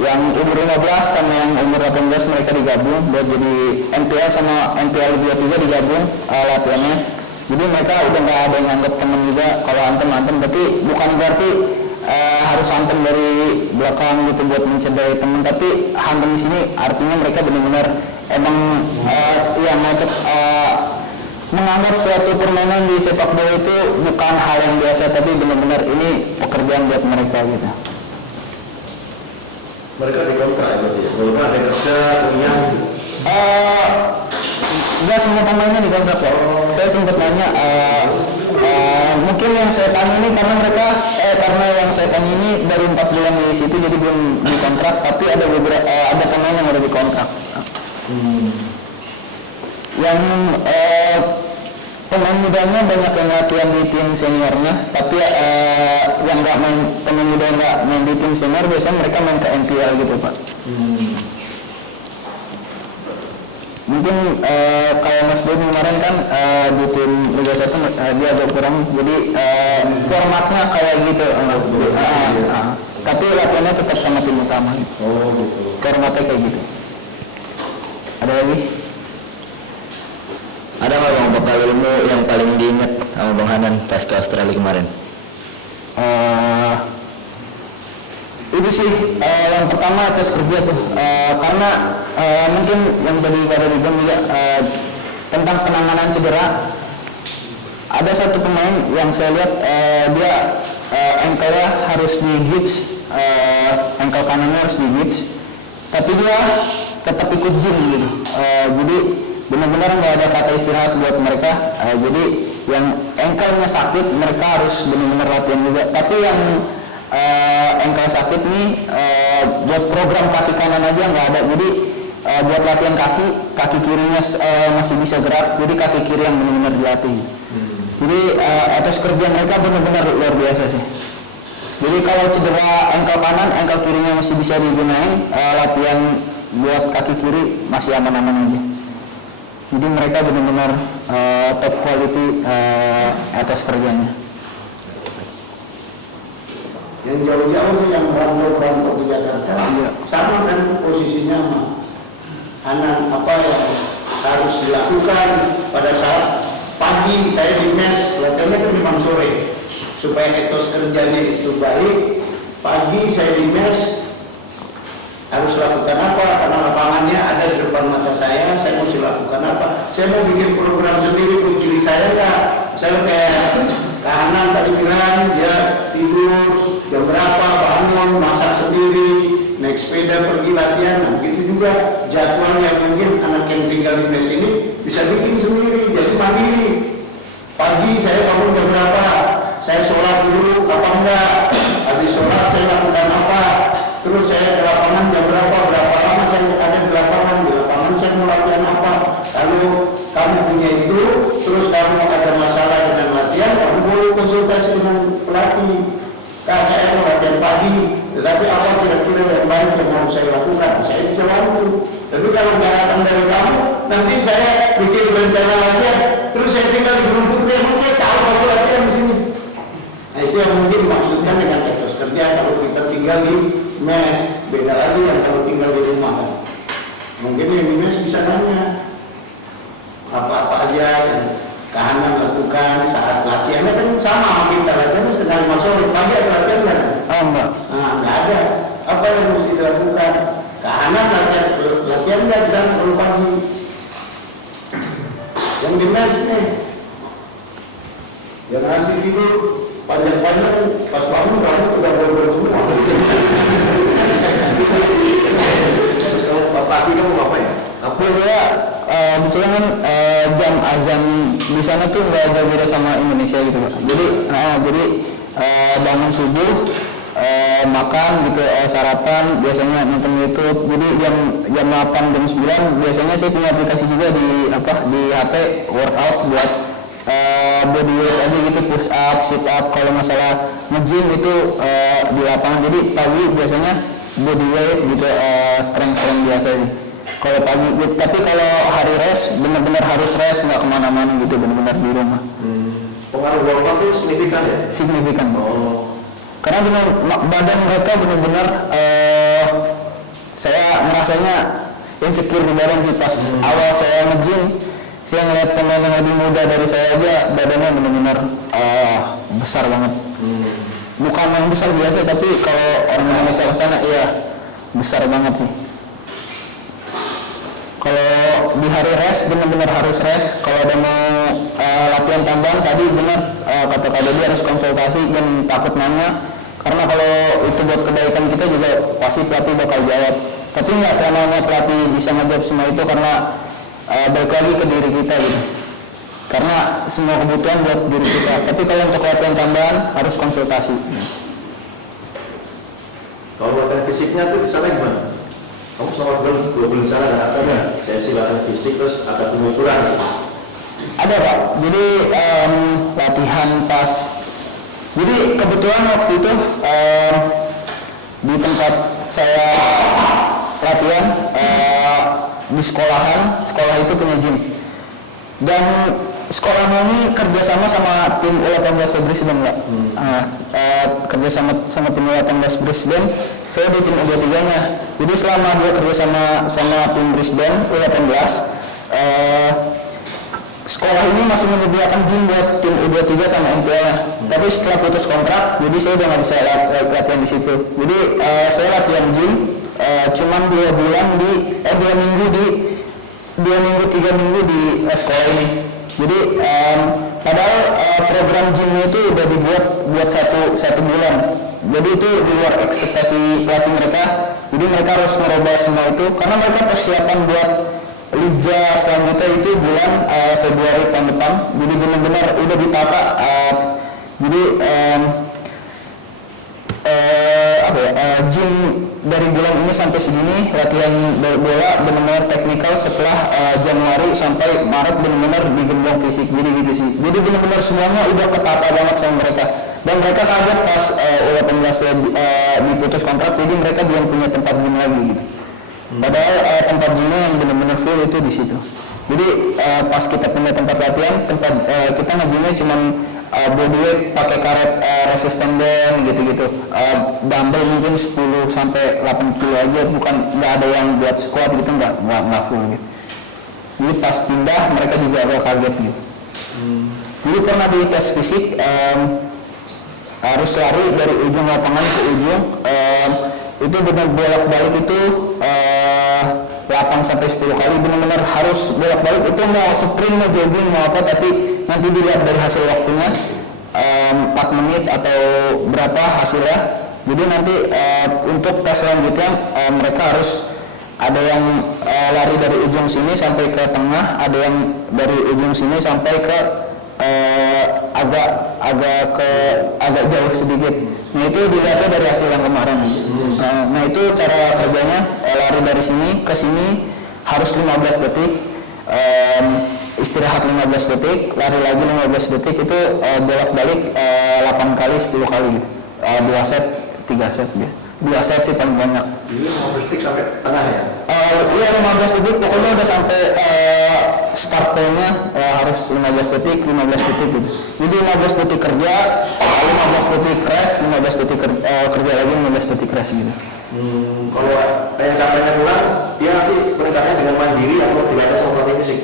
yang umur 15 sama yang umur 18 mereka digabung buat jadi NPL sama NPL 23 digabung latihannya. Jadi mereka udah nggak ada yang anggap teman juga. Kalau antem, tapi bukan berarti harus hantem dari belakang gitu buat mencederai teman. Tapi hantem di sini artinya mereka benar-benar emang yang ngotot menganggap suatu permainan di sepak bola itu bukan hal yang biasa, tapi benar-benar ini pekerjaan buat mereka gitu. Mereka dikontrak ya berarti, walaupun ada kerja punya. Enggak semua pemainnya dikontrak ya. Saya sempat nanya, mungkin yang saya tanya ini karena yang saya tanya ini baru 4 bulan di situ jadi belum dikontrak, tapi ada beberapa ada pemain yang udah dikontrak. Yang pemain mudanya banyak yang latihan di tim seniornya, tapi yang nggak main, pemain muda yang nggak main di tim senior biasanya mereka main ke NPL gitu Pak. Mungkin kayak Mas Boy kemarin kan di tim Liga 1 dia agak kurang, jadi formatnya kayak gitu. Tapi latihannya tetap sama tim utama. Oh gitu. Formatnya kayak gitu. Ada lagi? Ada nggak bang bekal ilmu yang paling diingat sama Bang Hanan pas ke Australia kemarin? Itu sih yang pertama atas kerja tuh, karena mungkin yang tadi ada dibilang juga tentang penanganan cedera. Ada satu pemain yang saya lihat dia engkelnya harus di gips, engkel kanannya harus di gips, tapi dia tetap ikut gym gitu. Jadi benar-benar nggak ada kata istirahat buat mereka. Jadi yang engkelnya sakit mereka harus benar-benar latihan juga. Tapi yang engkel sakit nih buat program kaki kanan aja nggak ada. Jadi buat latihan kaki kirinya masih bisa gerak. Jadi kaki kiri yang benar-benar dilatih. Jadi etos kerja mereka benar-benar luar biasa sih. Jadi kalau cedera engkel kanan, engkel kirinya masih bisa digunain, latihan buat kaki kiri masih aman-aman aja. Jadi mereka benar-benar top quality atas kerjanya. Yang jauh-jauh yang merantau ke Jakarta, sama kan posisinya sama Hanan. Apa yang harus dilakukan pada saat pagi saya di mes, latihannya kan memang sore, supaya etos kerjanya itu baik. Pagi saya di mes harus lakukan apa, karena lapangannya ada di depan mata saya mesti lakukan apa. Saya mau bikin program sendiri untuk diri saya enggak. Saya kayak Kanan tadi bilang dia tidur jam berapa, bangun, masak sendiri, naik sepeda pergi latihan. Nah, begitu juga jadwal yang mungkin anak yang tinggal di mes ini bisa bikin sendiri, jadi mandiri. Pagi saya bangun jam berapa, saya sholat dulu apa enggak, habis sholat saya lakukan apa, terus saya ke lapangan jam berapa lama saya ada di lapangan saya mau latihan apa. Kalau kamu punya itu, terus kamu ada masalah dengan latihan, kamu boleh konsultasi dengan pelatih. Saya mau latihan pagi, tetapi apa kira-kira yang baik yang harus saya lakukan, saya bisa bantu. Tapi kalau nggak datang dari kamu, nanti saya bikin rencana latihan, terus saya tinggal di Gunung Putri, emang saya tahu kalau latihan di sini. Nah, itu yang mungkin maksudkan dengan etos kerja. Kalau kita tinggal di mes, beda lagi yang kalau tinggal di rumah. Mungkin yang di mes bisa nanya apa-apa aja yang Kahanan lakukan saat latihannya kan sama sama kita, latihannya setengah 5 sore, pagi ada latihan kan? Enggak. Nah, nggak ada. Apa yang mesti dilakukan? Kahanan latihan nggak bisa kalau pagi. Yang di mes nih, yang nanti tidur panjang-panjang, pas bangun udah bolong semua. Terus kalau Bapak pagi kamu ngapain? Apa Biasanya kebetulan kan jam azan di sana tuh nggak jauh beda sama Indonesia gitu Pak. Jadi bangun subuh, makan gitu, sarapan, biasanya nonton YouTube. Jadi jam 8 jam 9 biasanya saya punya aplikasi juga di HP workout buat body weight aja gitu, push up, sit up. Kalau masalah nge-gym itu di lapangan. Jadi pagi biasanya body weight gitu, strength biasa sih. Kalau pagi, tapi kalau hari rest benar-benar harus rest, nggak kemana-mana gitu, benar-benar di rumah. Pengaruh workout itu signifikan ya? Signifikan. Karena benar badan mereka benar-benar saya merasanya insecure di badan sih pas awal saya nge-gym. Saya ngeliat pemain yang lebih muda dari saya aja badannya benar-benar besar banget. Bukan yang besar biasa, tapi kalau orang Indonesia ke sana iya besar banget sih. Kalau di hari rest benar-benar harus rest. Kalau ada mau latihan tambahan tadi benar kata Kak Dodi harus konsultasi dan takut nanya. Karena kalau itu buat kebaikan kita juga pasti pelatih bakal jawab. Tapi nggak selamanya pelatih bisa ngejawab semua itu karena balik lagi ke diri kita gitu. Karena semua kebutuhan buat diri kita. Tapi kalau untuk latihan tambahan harus konsultasi. Kalau latihan fisiknya tuh di sana gimana? Kamu sama belum sana ada nggak? Sesi latihan fisik terus ada pengukuran? Ada Pak. Jadi latihan pas. Jadi kebetulan waktu itu di tempat saya latihan di sekolah itu punya gym. Dan sekolahnya ini kerjasama sama tim U18 Brisbane Pak. Kerjasama sama tim U18 Brisbane, saya di tim U23-nya. Jadi selama dia kerjasama sama tim Brisbane U18, sekolah ini masih menyediakan gym buat tim U23 sama MPL-nya. Tapi setelah putus kontrak, jadi saya udah nggak bisa latihan di situ. Jadi saya latihan gym cuman 2 minggu 3 minggu di sekolah ini. Jadi padahal program gymnya itu udah dibuat buat satu bulan. Jadi itu di luar ekspektasi pelatih mereka. Jadi mereka harus merubah semua itu karena mereka persiapan buat liga selanjutnya itu bulan Februari tahun depan. Jadi benar-benar udah ditata. Jadi gym dari bulan ini sampai segini latihan bola benar-benar teknikal, setelah Januari sampai Maret benar-benar digembong fisik. Jadi gitu sih. Jadi benar-benar semuanya udah ketata banget sama mereka. Dan mereka kaget pas U18 diputus kontrak, jadi mereka belum punya tempat gym lagi gitu. Padahal tempat gymnya yang benar-benar full itu di situ. Jadi pas kita punya tempat latihan, kita nge-gymnya cuma bodyweight pakai karet resisten band gitu-gitu. Dumbbell mungkin 10 sampai 8 kilo aja, bukan nggak ada yang buat squat gitu, nggak full gitu. Jadi pas pindah mereka juga agak kaget gitu. Jadi pernah di tes fisik harus lari dari ujung lapangan ke ujung, itu benar bolak-balik itu 8 sampai 10 kali, benar-benar harus bolak-balik. Itu mau sprint, mau jogging, mau apa, tapi nanti dilihat dari hasil waktunya 4 menit atau berapa hasilnya. Jadi nanti untuk tes selanjutnya mereka harus ada yang lari dari ujung sini sampai ke tengah, ada yang dari ujung sini sampai ke agak jauh sedikit. Nah itu dilihatnya dari hasil yang kemarin. Nah itu cara kerjanya, lari dari sini ke sini harus 15 detik, istirahat 15 detik, lari lagi 15 detik, itu bolak-balik 8 kali 10 kali gitu. 2 set, 3 set gitu. 2 set sih paling banyak. Jadi 15 detik sampai tengah ya? Iya 15 detik, pokoknya udah sampai start time-nya harus 15 detik gitu. Jadi 15 detik kerja, 15 detik rest, 15 detik kerja lagi, 15 detik rest gitu. Kalau yang capeknya pulang, dia nanti merencanakan dengan mandiri atau dilatih sama pelatih fisik?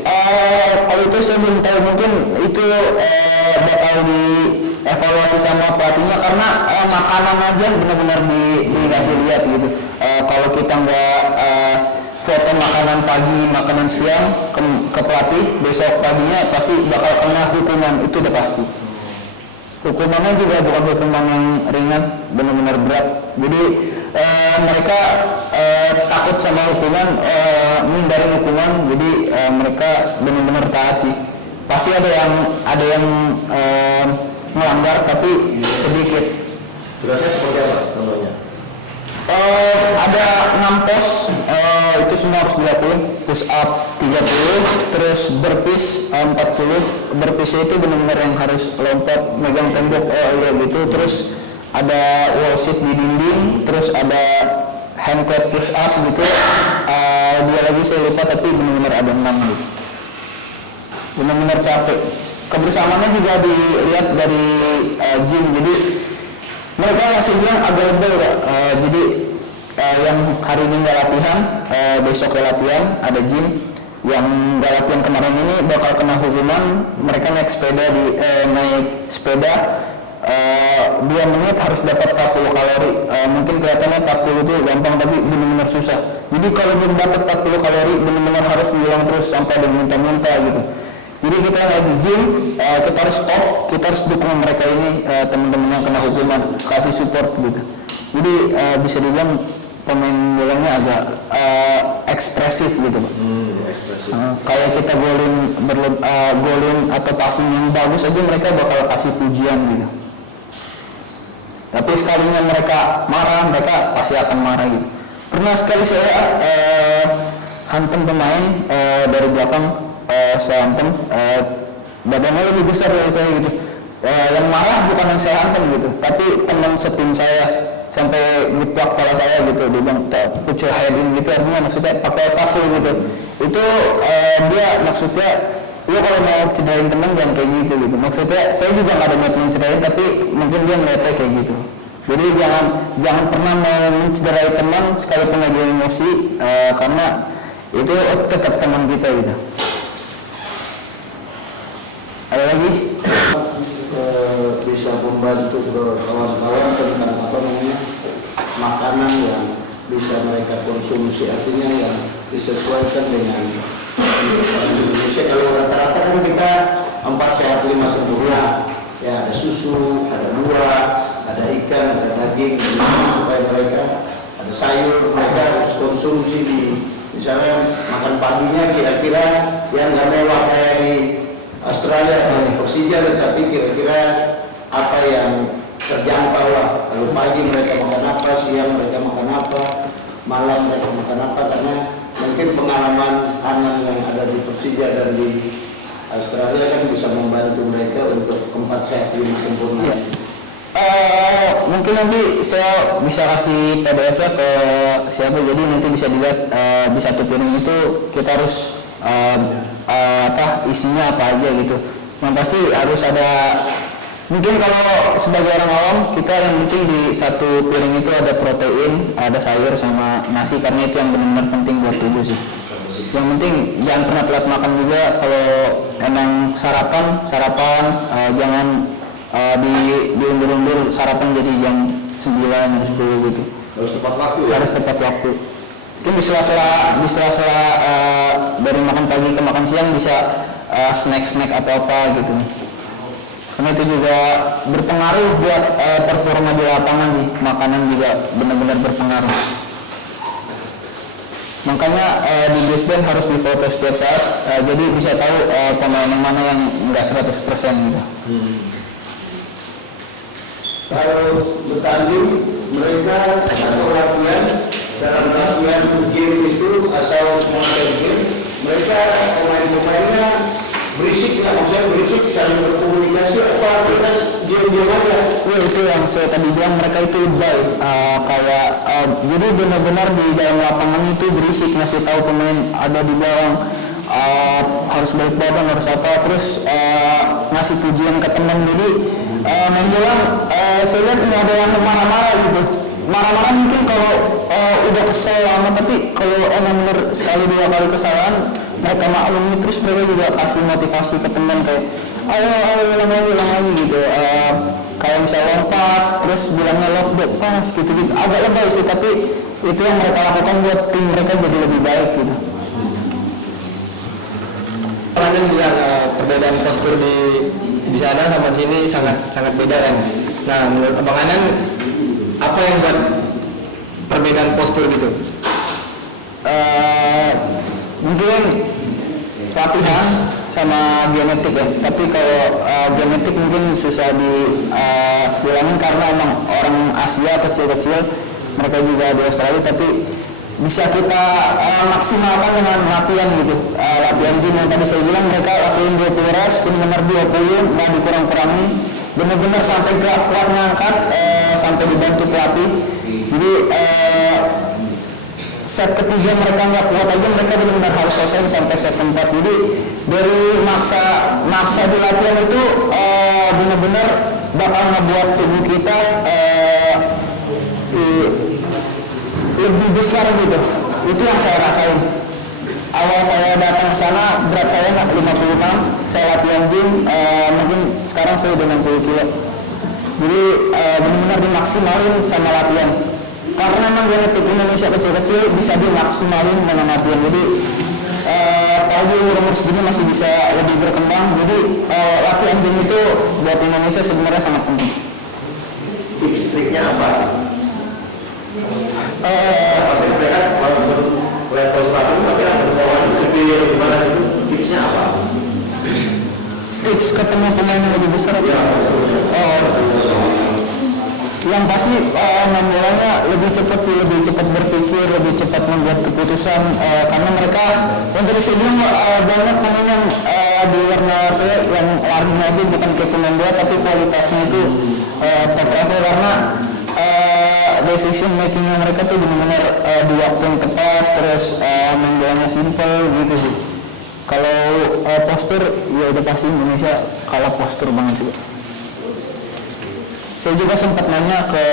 Kalau itu saya belum tahu, mungkin itu bakal dievaluasi sama pelatihnya, karena makanan aja benar-benar dikasih lihat gitu. Kalau kita nggak foto makanan pagi, makanan siang ke pelatih, besok paginya pasti bakal kena hukuman, itu udah pasti. Hukumannya juga bukan hukuman yang ringan, benar-benar berat. Jadi mereka takut sama hukuman, menghindari hukuman, jadi mereka benar-benar taat sih. Pasti ada yang melanggar tapi sedikit. Beratnya seperti apa contohnya? Ada 6 pos, itu semua harus dilakuin. Push up 30, terus burpees 40. Burpees itu benar-benar yang harus lompat, megang tembok, gitu. Terus ada wall sit di dinding, terus ada hand clap push up gitu. Dua lagi saya lupa, tapi benar-benar ada 6 gitu. Benar-benar capek. Kebersamaannya juga dilihat dari gym, jadi mereka masih bilang agak lebel ya. Jadi yang hari ini nggak latihan, besok latihan, ada gym. Yang nggak latihan kemarin ini bakal kena hukuman. Mereka naik sepeda 2 menit harus dapat 40 kalori. Mungkin kelihatannya 40 itu gampang, tapi benar-benar susah. Jadi kalau belum dapat 40 kalori, benar-benar harus diulang terus sampai ada muntah-muntah gitu. Jadi kita lagi gym, kita harus stop, kita harus dukung mereka ini, teman-teman yang kena hukuman, kasih support gitu. Jadi bisa dibilang pemain bolanya agak ekspresif gitu, Pak. Ekspresif. Kayak kita golin atau passing yang bagus aja mereka bakal kasih pujian gitu. Tapi sekalinya mereka marah, mereka pasti akan marah gitu. Pernah sekali saya hantam pemain dari belakang, saya hantam, badannya lebih besar dari saya gitu. Yang marah bukan yang saya hantam gitu, tapi teman setim saya sampai ngeplak kepala saya gitu. Dia bilang put your head in gitu, artinya maksudnya pakai otak gitu. Itu dia maksudnya lu kalau mau cederain teman jangan kayak gitu gitu. Maksudnya saya juga nggak ada niat mencederain, tapi mungkin dia ngeliatnya kayak gitu. Jadi jangan pernah mau mencederai teman sekalipun lagi emosi, karena itu tetap teman kita gitu. Ada lagi? Bisa membantu ke kawan-kawan tentang makanan yang bisa mereka konsumsi, artinya yang disesuaikan dengan Indonesia. Kalau rata-rata kan kita 4 sehat 5 sempurna ya, ada susu, ada buah, ada ikan, ada daging, supaya mereka ada sayur, mereka harus konsumsi di misalnya makan paginya kira-kira yang nggak mewah kayak di Australia atau di Persija, tetapi kira-kira apa yang terjangkau lah. Lalu pagi mereka makan apa, siang mereka makan apa, malam mereka makan apa, karena mungkin pengalaman anak yang ada di Persija dan di Australia kan bisa membantu mereka untuk 4 sehat 5 sempurna. Ya. Mungkin nanti saya bisa kasih PDF-nya ke siapa, jadi nanti bisa dilihat di satu piring itu kita harus isinya apa aja gitu. Yang pasti harus ada, mungkin kalau sebagai orang awam kita yang penting di satu piring itu ada protein, ada sayur sama nasi, karena itu yang benar-benar penting buat tubuh sih. Yang penting jangan pernah telat makan juga. Kalau emang sarapan jangan diundur-undur sarapan jadi jam 9, jam 10 gitu. Harus tepat waktu ya? Harus tepat waktu. Mungkin di sela-sela dari makan pagi ke makan siang bisa snack atau apa gitu. Karena itu juga berpengaruh buat performa di lapangan sih. Makanan juga benar-benar berpengaruh. Makanya di baseband harus difoto setiap saat, jadi bisa tahu pemain yang mana yang nggak 100% gitu. Kalau bertanding mereka atau latihan, dalam latihan game itu atau monster game, mereka pemain-pemainnya berisik nggak? Maksudnya berisik saling berkomunikasi apa kita diam-diam aja? Ya, itu yang saya tadi bilang, mereka itu lebay, jadi benar-benar di dalam lapangan itu berisik, ngasih tahu pemain ada di belakang, harus balik badan, harus apa, terus ngasih pujian ke teman. Jadi main bola saya lihat nggak ada yang marah-marah gitu. Marah-marah mungkin kalau udah kesel lama, tapi kalau emang bener sekali 2 kali kesalahan mereka maklumi, terus mereka juga kasih motivasi ke teman kayak ayo ulang lagi gitu. Kayak misalnya pas terus bilangnya love that pass gitu. Agak lebay sih, tapi itu yang mereka lakukan buat tim mereka jadi lebih baik gitu. Kalian bilang perbedaan postur di sana sama di sini sangat beda kan. Nah, menurut Abang Anan, apa yang buat perbedaan postur gitu? Mungkin latihan sama genetik ya, tapi kalau genetik mungkin susah dibilangin karena emang orang Asia kecil-kecil, mereka juga di Australia, tapi bisa kita maksimalkan dengan latihan gitu. Latihan gym yang tadi saya bilang, mereka latihan 20 reps, benar-benar 20, nggak dikurang-kurangi, benar-benar sampai gak kuat ngangkat, sampai dibantu pelatih. Jadi set ketiga mereka nggak kuat aja, mereka benar-benar harus selesai sampai set keempat. Jadi dari maksa di latihan itu benar-benar bakal ngebuat tubuh kita lebih besar gitu. Itu yang saya rasain. Awal saya datang ke sana berat saya 56, saya latihan gym, mungkin sekarang saya udah 60 kilo. Jadi benar-benar dimaksimalin sama latihan. Karena memang genetik Indonesia kecil-kecil bisa dimaksimalin dengan latihan. Jadi apalagi umur segini masih bisa lebih berkembang. Jadi latihan gym itu buat Indonesia sebenarnya sangat penting. Tips-triknya apa? Pasti mereka level 1 pasti ada performa superior gimana itu, tipsnya apa? Tips ketemu pemain yang lebih besar apa? Yang pasti main bolanya lebih cepat sih, lebih cepat berpikir, lebih cepat membuat keputusan, karena mereka yang tadi saya bilang banyak pemain yang di luar nalar saya yang larinya aja bukan kayak pemain bola tapi kualitasnya itu top level, karena decision makingnya mereka tuh benar-benar di waktu yang tepat, terus main bolanya simple gitu sih. Kalau postur ya udah pasti Indonesia kalah postur banget sih. Saya juga sempat nanya ke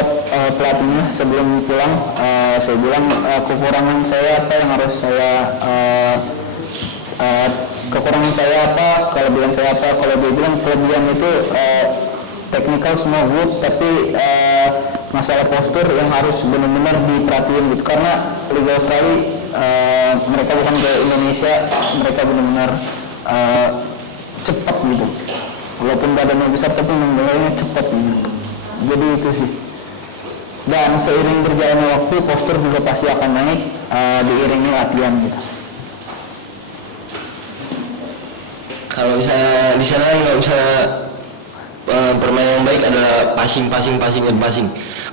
pelatihnya sebelum pulang, saya bilang kekurangan saya apa yang harus saya kekurangan saya apa, kelebihan saya apa. Kalau dia bilang kelebihan itu technical semua good, tapi masalah postur yang harus benar-benar diperhatiin gitu, karena Liga Australia mereka bukan kayak Indonesia, mereka benar-benar cepat gitu, walaupun badannya besar tapi membolanya cepat gitu. Jadi itu sih. Dan seiring berjalannya waktu postur juga pasti akan naik diiringi latihan gitu. Kalau misalnya di sana nggak bisa bermain yang baik, ada passing.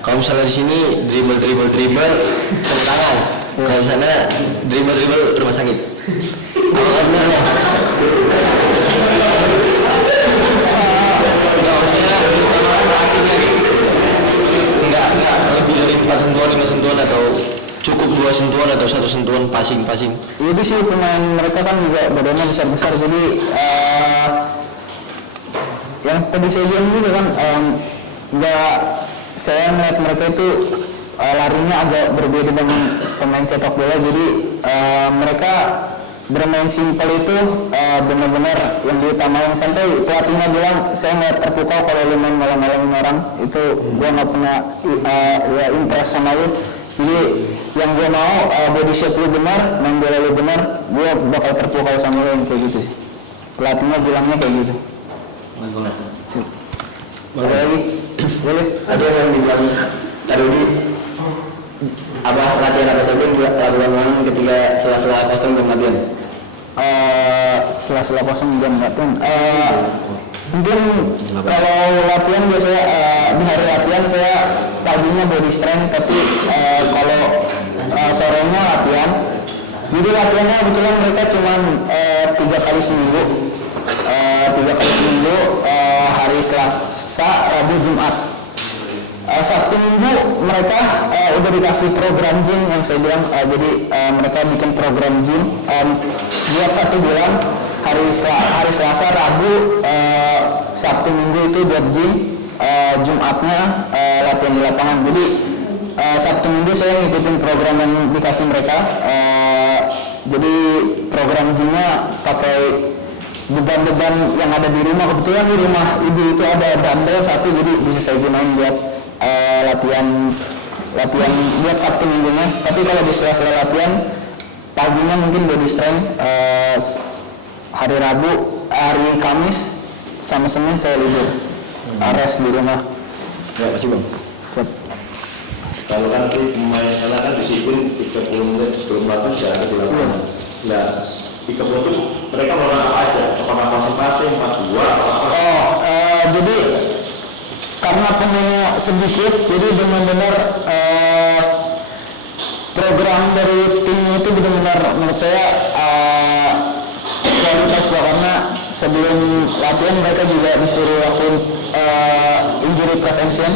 Kalau misalnya di sini dribble tepuk tangan. Kalau di sana dribble rumah sakit. Apa benar ya? Enggak lebih dari 4 sentuhan, 5 sentuhan, atau cukup 2 sentuhan atau 1 sentuhan passing. Jadi sih pemain mereka kan juga badannya besar, jadi yang tadi saya bilang juga kan saya melihat mereka itu larinya agak berbeda dengan pemain sepak bola. Jadi mereka bermain simpel itu benar-benar yang diutamain. Sampai pelatihnya bilang, saya nggak terpukau kalau lu main malam-malamin orang, itu gue nggak pernah impress sama lu. Jadi yang gue mau body shape lu benar, main bola lu benar, gue bakal terpukau sama lu, yang kayak gitu sih. Pelatihnya bilangnya kayak gitu. Boleh lagi? Boleh? Ada yang bilang tadi apa latihan apa saja yang dilakukan ketika sela-sela kosong jam latihan? Sela-sela kosong jam latihan. Mungkin kalau latihan biasanya di hari latihan saya paginya body strength, tapi kalau sorenya latihan. Jadi latihannya kebetulan mereka cuma 3 kali seminggu. 3 kali seminggu, hari Selasa, Rabu, Jumat. Sabtu Minggu mereka udah dikasih program gym yang saya bilang, jadi mereka bikin program gym buat 1 bulan, hari Selasa, Rabu, Sabtu Minggu itu buat gym, Jumatnya latihan di lapangan. Jadi Sabtu Minggu saya ngikutin program yang dikasih mereka, jadi program gymnya pakai beban-beban yang ada di rumah. Kebetulan di rumah ibu itu ada dumbbell 1, jadi bisa saya gunain buat latihan buat Sabtu Minggunya. Tapi kalau di sela-sela latihan paginya mungkin body strength, hari Rabu, hari Kamis sama Senin saya libur, rest di rumah. Ya, makasih Bang. Siap. Kalau kan pemain karena kan disiplin 30 menit sebelum latihan sudah ada di lapangan. Nah, 30 itu mereka melakukan apa aja? Apakah passing-passing, 4-2, atau apa? Jadi karena pemainnya sedikit, jadi benar-benar program dari timnya itu benar-benar menurut saya kualitas, karena sebelum latihan mereka juga disuruh lakukan injury prevention.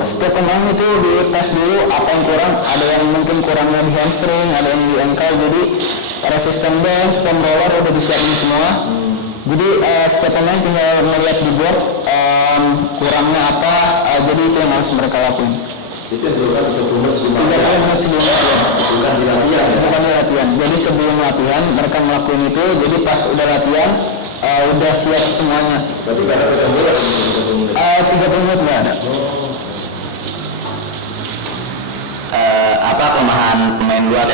Setiap pemain itu dites dulu apa yang kurang, ada yang mungkin kurangnya di hamstring, ada yang di ankle, jadi resistant band, foam roller udah disiapin semua. Jadi setiap pemain tinggal melihat di board kurangnya apa, jadi itu yang harus mereka lakukan. Itu yang dilakukan 30 menit sebelum 30 menit sebelum latihan. bukan di latihan ya? Bukan di latihan. Jadi sebelum latihan mereka melakukan itu, jadi pas udah latihan udah siap semuanya. Berarti karena kita bola 30 menit nggak ada. Apa kelemahan pemain luar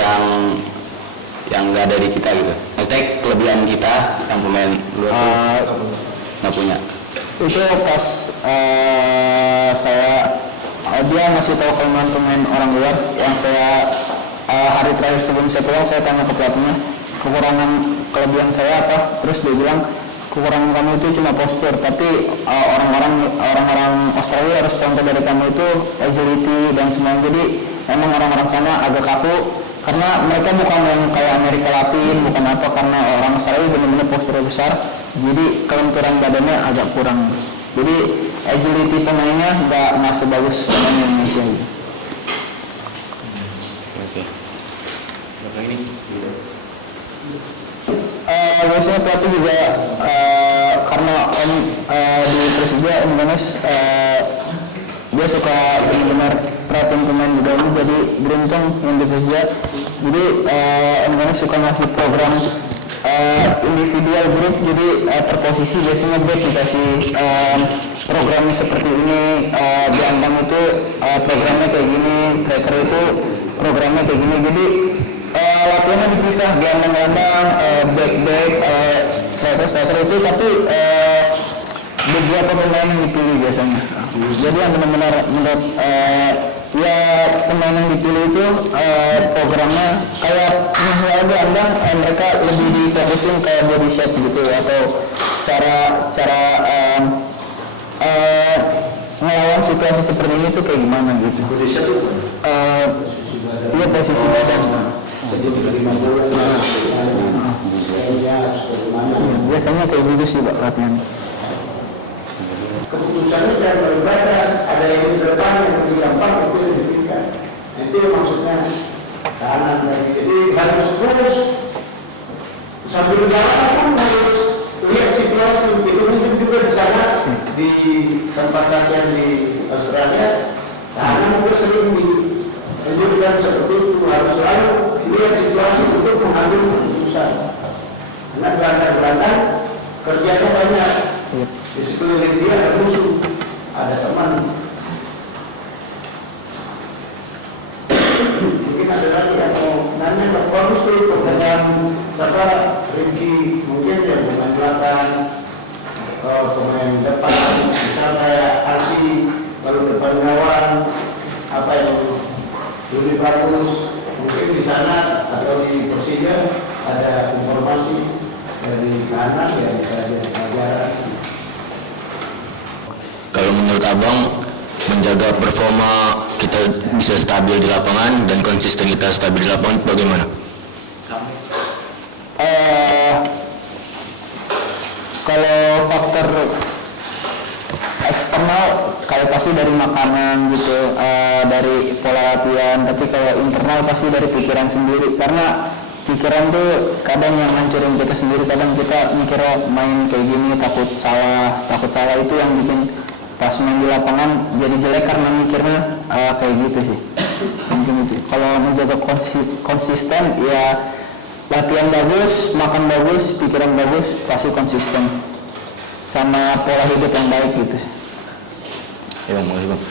yang nggak ada di kita gitu? Maksudnya kelebihan kita yang pemain luar tuh nggak punya. Itu pas saya dia ngasih tahu kelemahan pemain orang luar yang saya hari terakhir sebelum saya pulang, saya tanya ke pelatihnya kekurangan kelebihan saya apa, terus dia bilang kekurangan kamu itu cuma postur, tapi orang-orang Australia harus contoh dari kamu itu agility dan semuanya. Jadi emang orang-orang sana agak kaku karena mereka bukan yang kayak Amerika Latin, bukan apa, karena orang Australia benar-benar posturnya besar, jadi kelenturan badannya agak kurang. Jadi agility pemainnya nggak sebagus pemain Indonesia gitu. Oke. Apa ini? Biasanya pelatih juga karena di Persija Om Ganes dia suka benar-benar perhatiin pemain juga, jadi beruntung yang di Persija. Jadi Om Ganes suka ngasih program individual grup, jadi per posisi biasanya back dikasih programnya seperti ini, gelandang itu programnya kayak gini, striker itu programnya kayak gini. Jadi latihannya dipisah, gelandang-gelandang, back-back, striker itu, tapi beberapa pemain yang dipilih biasanya. Jadi yang benar-benar menurut ya pemain yang dipilih itu programnya kayak misalnya gelandang, mereka lebih difokusin kayak body shape gitu, atau cara melawan situasi seperti ini tuh kayak gimana gitu. body shape itu Iya, posisi badan. Biasanya kayak gitu sih Pak latihan. Keputusannya jangan berbeda, ada yang di depan yang lebih gampang itu yang dipilihkan. Itu maksudnya kanan lagi. Jadi harus terus sambil jalan pun harus lihat situasi. Itu mungkin juga di sana di tempat latihan di Australia, karena mungkin sering dianjurkan seperti itu, harus selalu lihat situasi untuk mengambil keputusan. Karena gelandang-gelandang kerjanya banyak. Di sekeliling dia ada musuh, ada teman. Mungkin ada lagi yang mau nanya ke bonus itu dengan siapa Ricky, mungkin yang pemain belakang, pemain depan, misalnya kayak Alfi, lalu depan gawang, apa yang lebih bagus. Mungkin di sana atau di Persija ada informasi dari kanan yang bisa jadi pelajaran. Kalau menurut Abang, menjaga performa kita bisa stabil di lapangan dan konsisten kita stabil di lapangan bagaimana? Kalau faktor eksternal kayak pasti dari makanan gitu, dari pola latihan, tapi kalau internal pasti dari pikiran sendiri, karena pikiran tuh kadang yang hancurin kita sendiri. Kadang kita mikirnya main kayak gini takut salah itu yang bikin pas main di lapangan jadi jelek karena mikirnya kayak gitu sih. Mungkin itu. Kalau menjaga konsisten ya latihan bagus, makan bagus, pikiran bagus, pasti konsisten sama pola hidup yang baik gitu. Ya, makasih Bang.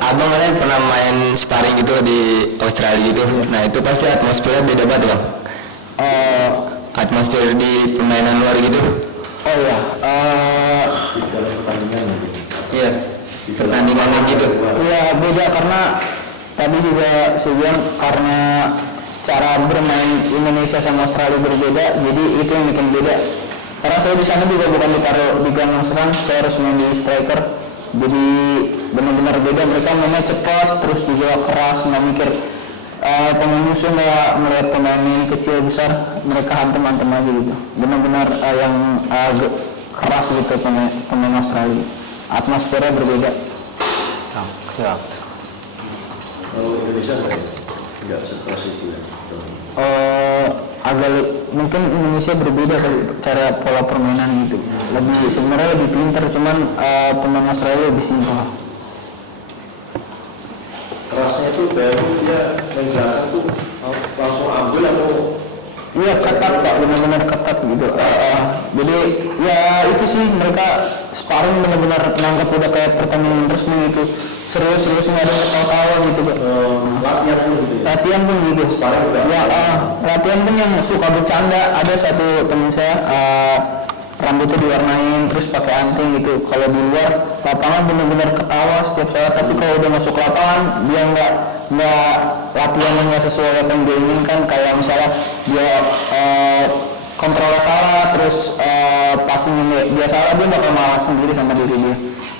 Abang katanya pernah main sparring gitu di Australia gitu. Nah itu pasti atmosfernya beda banget Bang. Atmosfer di permainan luar gitu. Oh iya, Iya, pertandingannya gitu. iya beda karena tadi juga saya bilang karena cara bermain Indonesia sama Australia berbeda, jadi itu yang bikin beda. Karena saya di sana juga bukan ditaruh di gelandang serang, saya harus main di striker. Jadi benar-benar beda, mereka mainnya cepat, terus juga keras, nggak mikir pemain musuh, nggak melihat pemain ini kecil besar, mereka hantem aja gitu. Benar-benar yang keras gitu pemain Australia. Atmosfernya berbeda. Siap. Kalau Indonesia nggak sekeras itu ya. Agak mungkin Indonesia berbeda kali cara pola permainan gitu. Sebenarnya lebih pintar, cuman pemain Australia lebih simpel. Kerasnya itu baru dia menjalankan tuh langsung ambil atau Iya, ketat Pak, benar-benar ketat gitu. Jadi ya itu sih, mereka sparring benar-benar nangkep udah kayak pertandingan resmi gitu. Serius nggak ada ketawa-tawa gitu Pak. latihan pun gitu ya. Latihan pun gitu. Sparring udah. Ya, latihan pun yang suka bercanda. Ada satu teman saya rambutnya diwarnain terus pakai anting gitu. Kalau di luar lapangan benar-benar ketawa setiap saat, tapi kalau udah masuk lapangan dia nggak latihan yang nggak sesuai apa yang dia inginkan. Kayak misalnya dia kontrol salah, terus passing dia salah, dia bakal marah sendiri sama diri dia.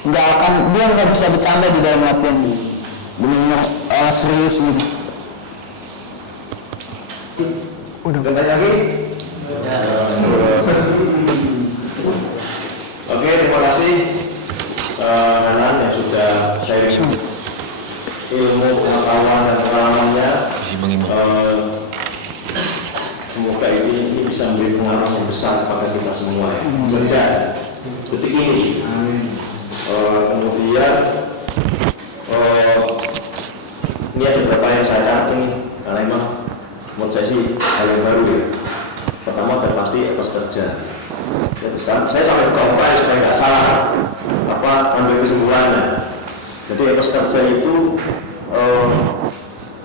Dia nggak bisa bercanda di dalam latihan, benar-benar serius gitu. Udah lagi? Oke, terima kasih Hanan yang sudah sharing ilmu, pengetahuan dan pengalamannya. Semoga ini bisa memberi pengaruh yang besar kepada kita semua ya. Sejak detik ini. Kemudian ini ada beberapa yang saya catat ini karena memang menurut saya sih hal yang baru ya. Pertama dan pasti etos kerja. Saya sampai berapa supaya nggak salah ambil kesimpulannya. Jadi etos kerja itu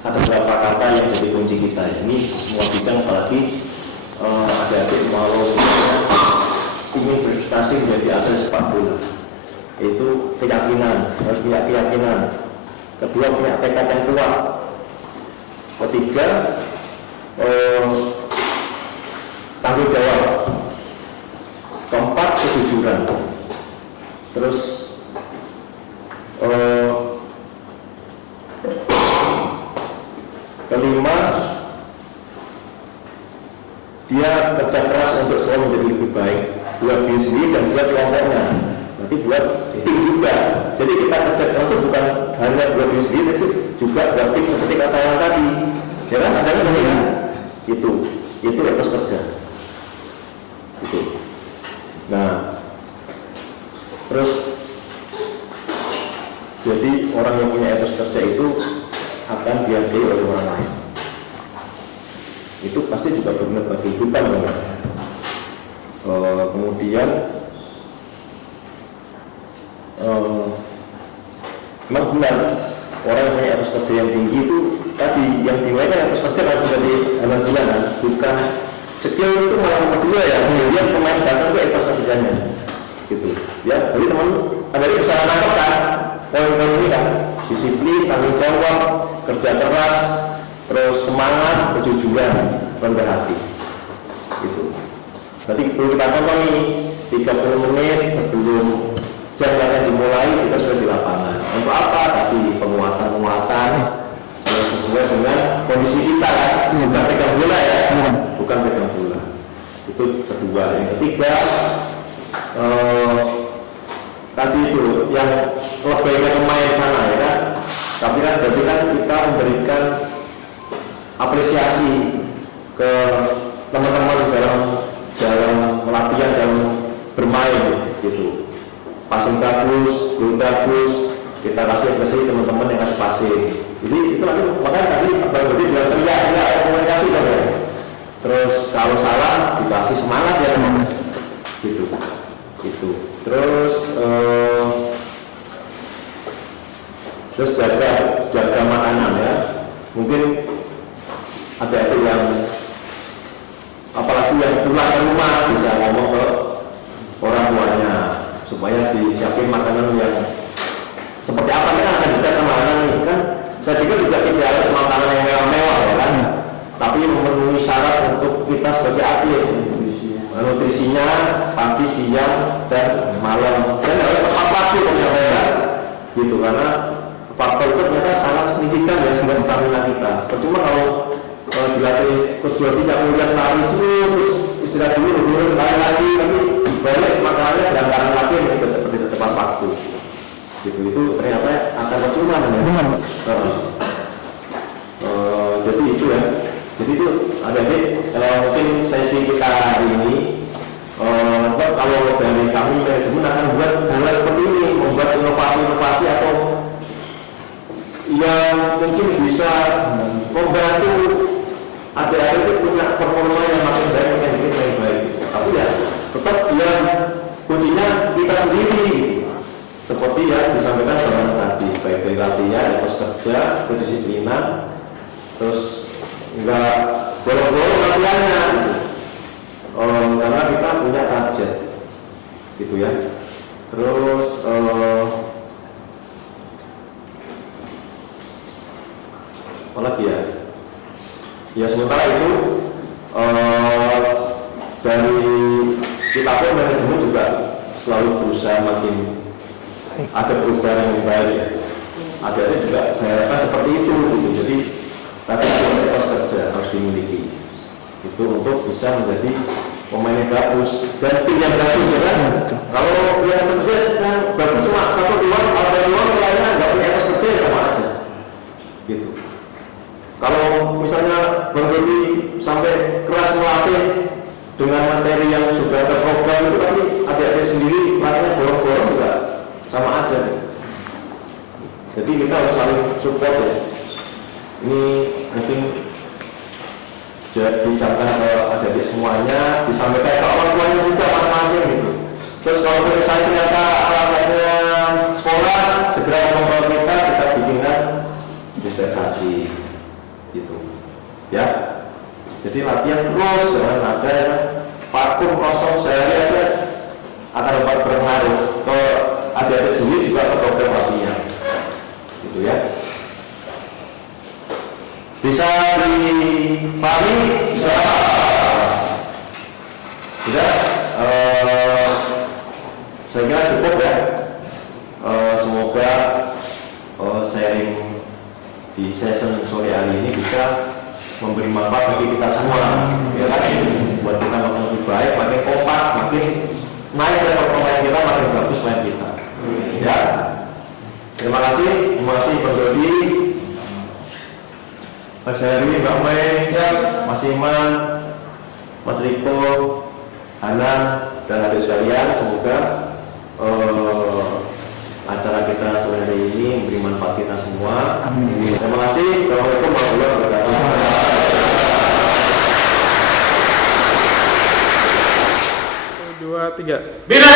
ada beberapa kata yang jadi kunci kita ya. Ini semua bidang, apalagi adik-adik mau ingin berprestasi menjadi atlet sepak bola. Itu keyakinan, harus punya keyakinan. Kedua, punya tekad yang kuat. Ketiga, tanggung jawab. Keempat, kejujuran. Terus kelima, dia kerja keras untuk selalu menjadi lebih baik buat diri sendiri dan buat kelompoknya. Nanti buat tim juga. Jadi kita kerja keras itu bukan hanya buat diri sendiri, tapi juga buat tim seperti kata yang tadi. Ya kan, adanya begini. Itu etos kerja. Itu. Nah, terus jadi orang yang punya etos kerja itu akan dihargai oleh orang lain. Itu pasti juga berguna bagi kehidupan kan? Kemudian memang benar orang yang punya etos kerja yang tinggi itu tadi yang dimulai kan etos kerja kan menjadi amal bulanan, bukan skill itu malah nomor dua ya. Kemudian pemain datang itu etos kerjanya gitu ya. Jadi teman tadi bisa nangkep kan poin-poin ini kan, disiplin, tanggung jawab, kerja keras, terus semangat, kejujuran, rendah hati gitu. Nanti perlu kita tonton nih 30 menit sebelum jam latihan dimulai kita sudah di lapangan. Untuk apa? Tadi penguatan sesuai dengan kondisi kita kan, bukan pegang bola ya, bukan pegang bola. Itu kedua. Yang ketiga tadi itu yang lebihnya pemain sana ya kan, tapi kan berarti kan kita memberikan apresiasi ke teman-teman dalam latihan dan bermain gitu. Passing bagus, gol bagus, kita kasih apresiasi teman-teman yang kasih passing. Jadi itu nanti makanya tadi Abang Budi bilang teriak komunikasi kan ya. Terus kalau salah dikasih semangat ya teman. Gitu. Terus jaga makanan ya. Mungkin ada yang apalagi yang pulang ke rumah bisa ngomong ke orang tuanya supaya disiapin makanan yang seperti apa, kita akan disediakan sama anak nih kan. saya pikir juga tidak harus makanan yang mewah-mewah ya kan, tapi memenuhi syarat untuk kita sebagai atlet. Nutrisinya pagi, siang, dan malam, dan harus tepat waktu ternyata ya, gitu, karena faktor itu ternyata sangat signifikan ya buat stamina kita. Percuma kalau dilatih coach Jordi tidak kemudian lari terus istirahat dulu, lari lagi, tapi balik makanannya berantakan lagi seperti tepat waktu. Gitu, itu ternyata akan percuma ya. Jadi itu ya. Jadi itu adik-adik, mungkin sesi kita hari ini kalau dari kami manajemen akan buat hal seperti ini, membuat inovasi-inovasi atau yang mungkin bisa membantu adik-adik itu punya performa yang makin baik, makin baik. Tapi ya tetap yang kuncinya kita sendiri, seperti yang disampaikan sama tadi, baik dari latihan, etos kerja, kedisiplinan, terus enggak bolong-bolong latihannya, karena kita punya target, gitu ya. Terus apa lagi ya? Ya sementara itu dari kita pun manajemen juga selalu berusaha makin ada perubahan yang baik ya. Ada juga saya harapkan seperti itu gitu. Jadi tadi etos kerja harus dimiliki itu untuk bisa menjadi pemain yang bagus dan tim yang bagus ya kan. Kalau yang kerja yang bagus cuma satu dua lainnya nggak punya etos kerja ya sama aja gitu. Kalau misalnya Bang Dodi sampai keras melatih dengan materi yang sudah terprogram itu, tapi adik-adik sendiri pelatihnya bolong-bolong juga sama aja. Jadi kita harus saling support ya. Ini mungkin diucapkan ke adik-adik semuanya, disampaikan ke orang tuanya juga masing-masing gitu. Terus kalau misalnya ternyata alasannya sekolah, segera membawa kita bikinkan dispensasi gitu ya. Jadi latihan terus, jangan ada yang vakum kosong sehari aja akan dapat berpengaruh ke adik-adik sendiri juga ke program latihan gitu ya. Bisa dipahami? Sudah? Saya kira cukup ya. Semoga sharing di session sore hari ini bisa memberi manfaat bagi kita semua, ya kan? Buat kita makin lebih baik, makin kompak, makin naik level pemain kita, makin bagus main kita. Ya. Terima kasih Pak Dodi, Mas Heri, Mbak Mei, Mas Iman, Mas Riko, Hanan, dan adik sekalian. Semoga acara kita sore hari ini memberi manfaat kita semua. Amin. Terima kasih. Assalamualaikum warahmatullahi wabarakatuh. 1, 2, 3. Bina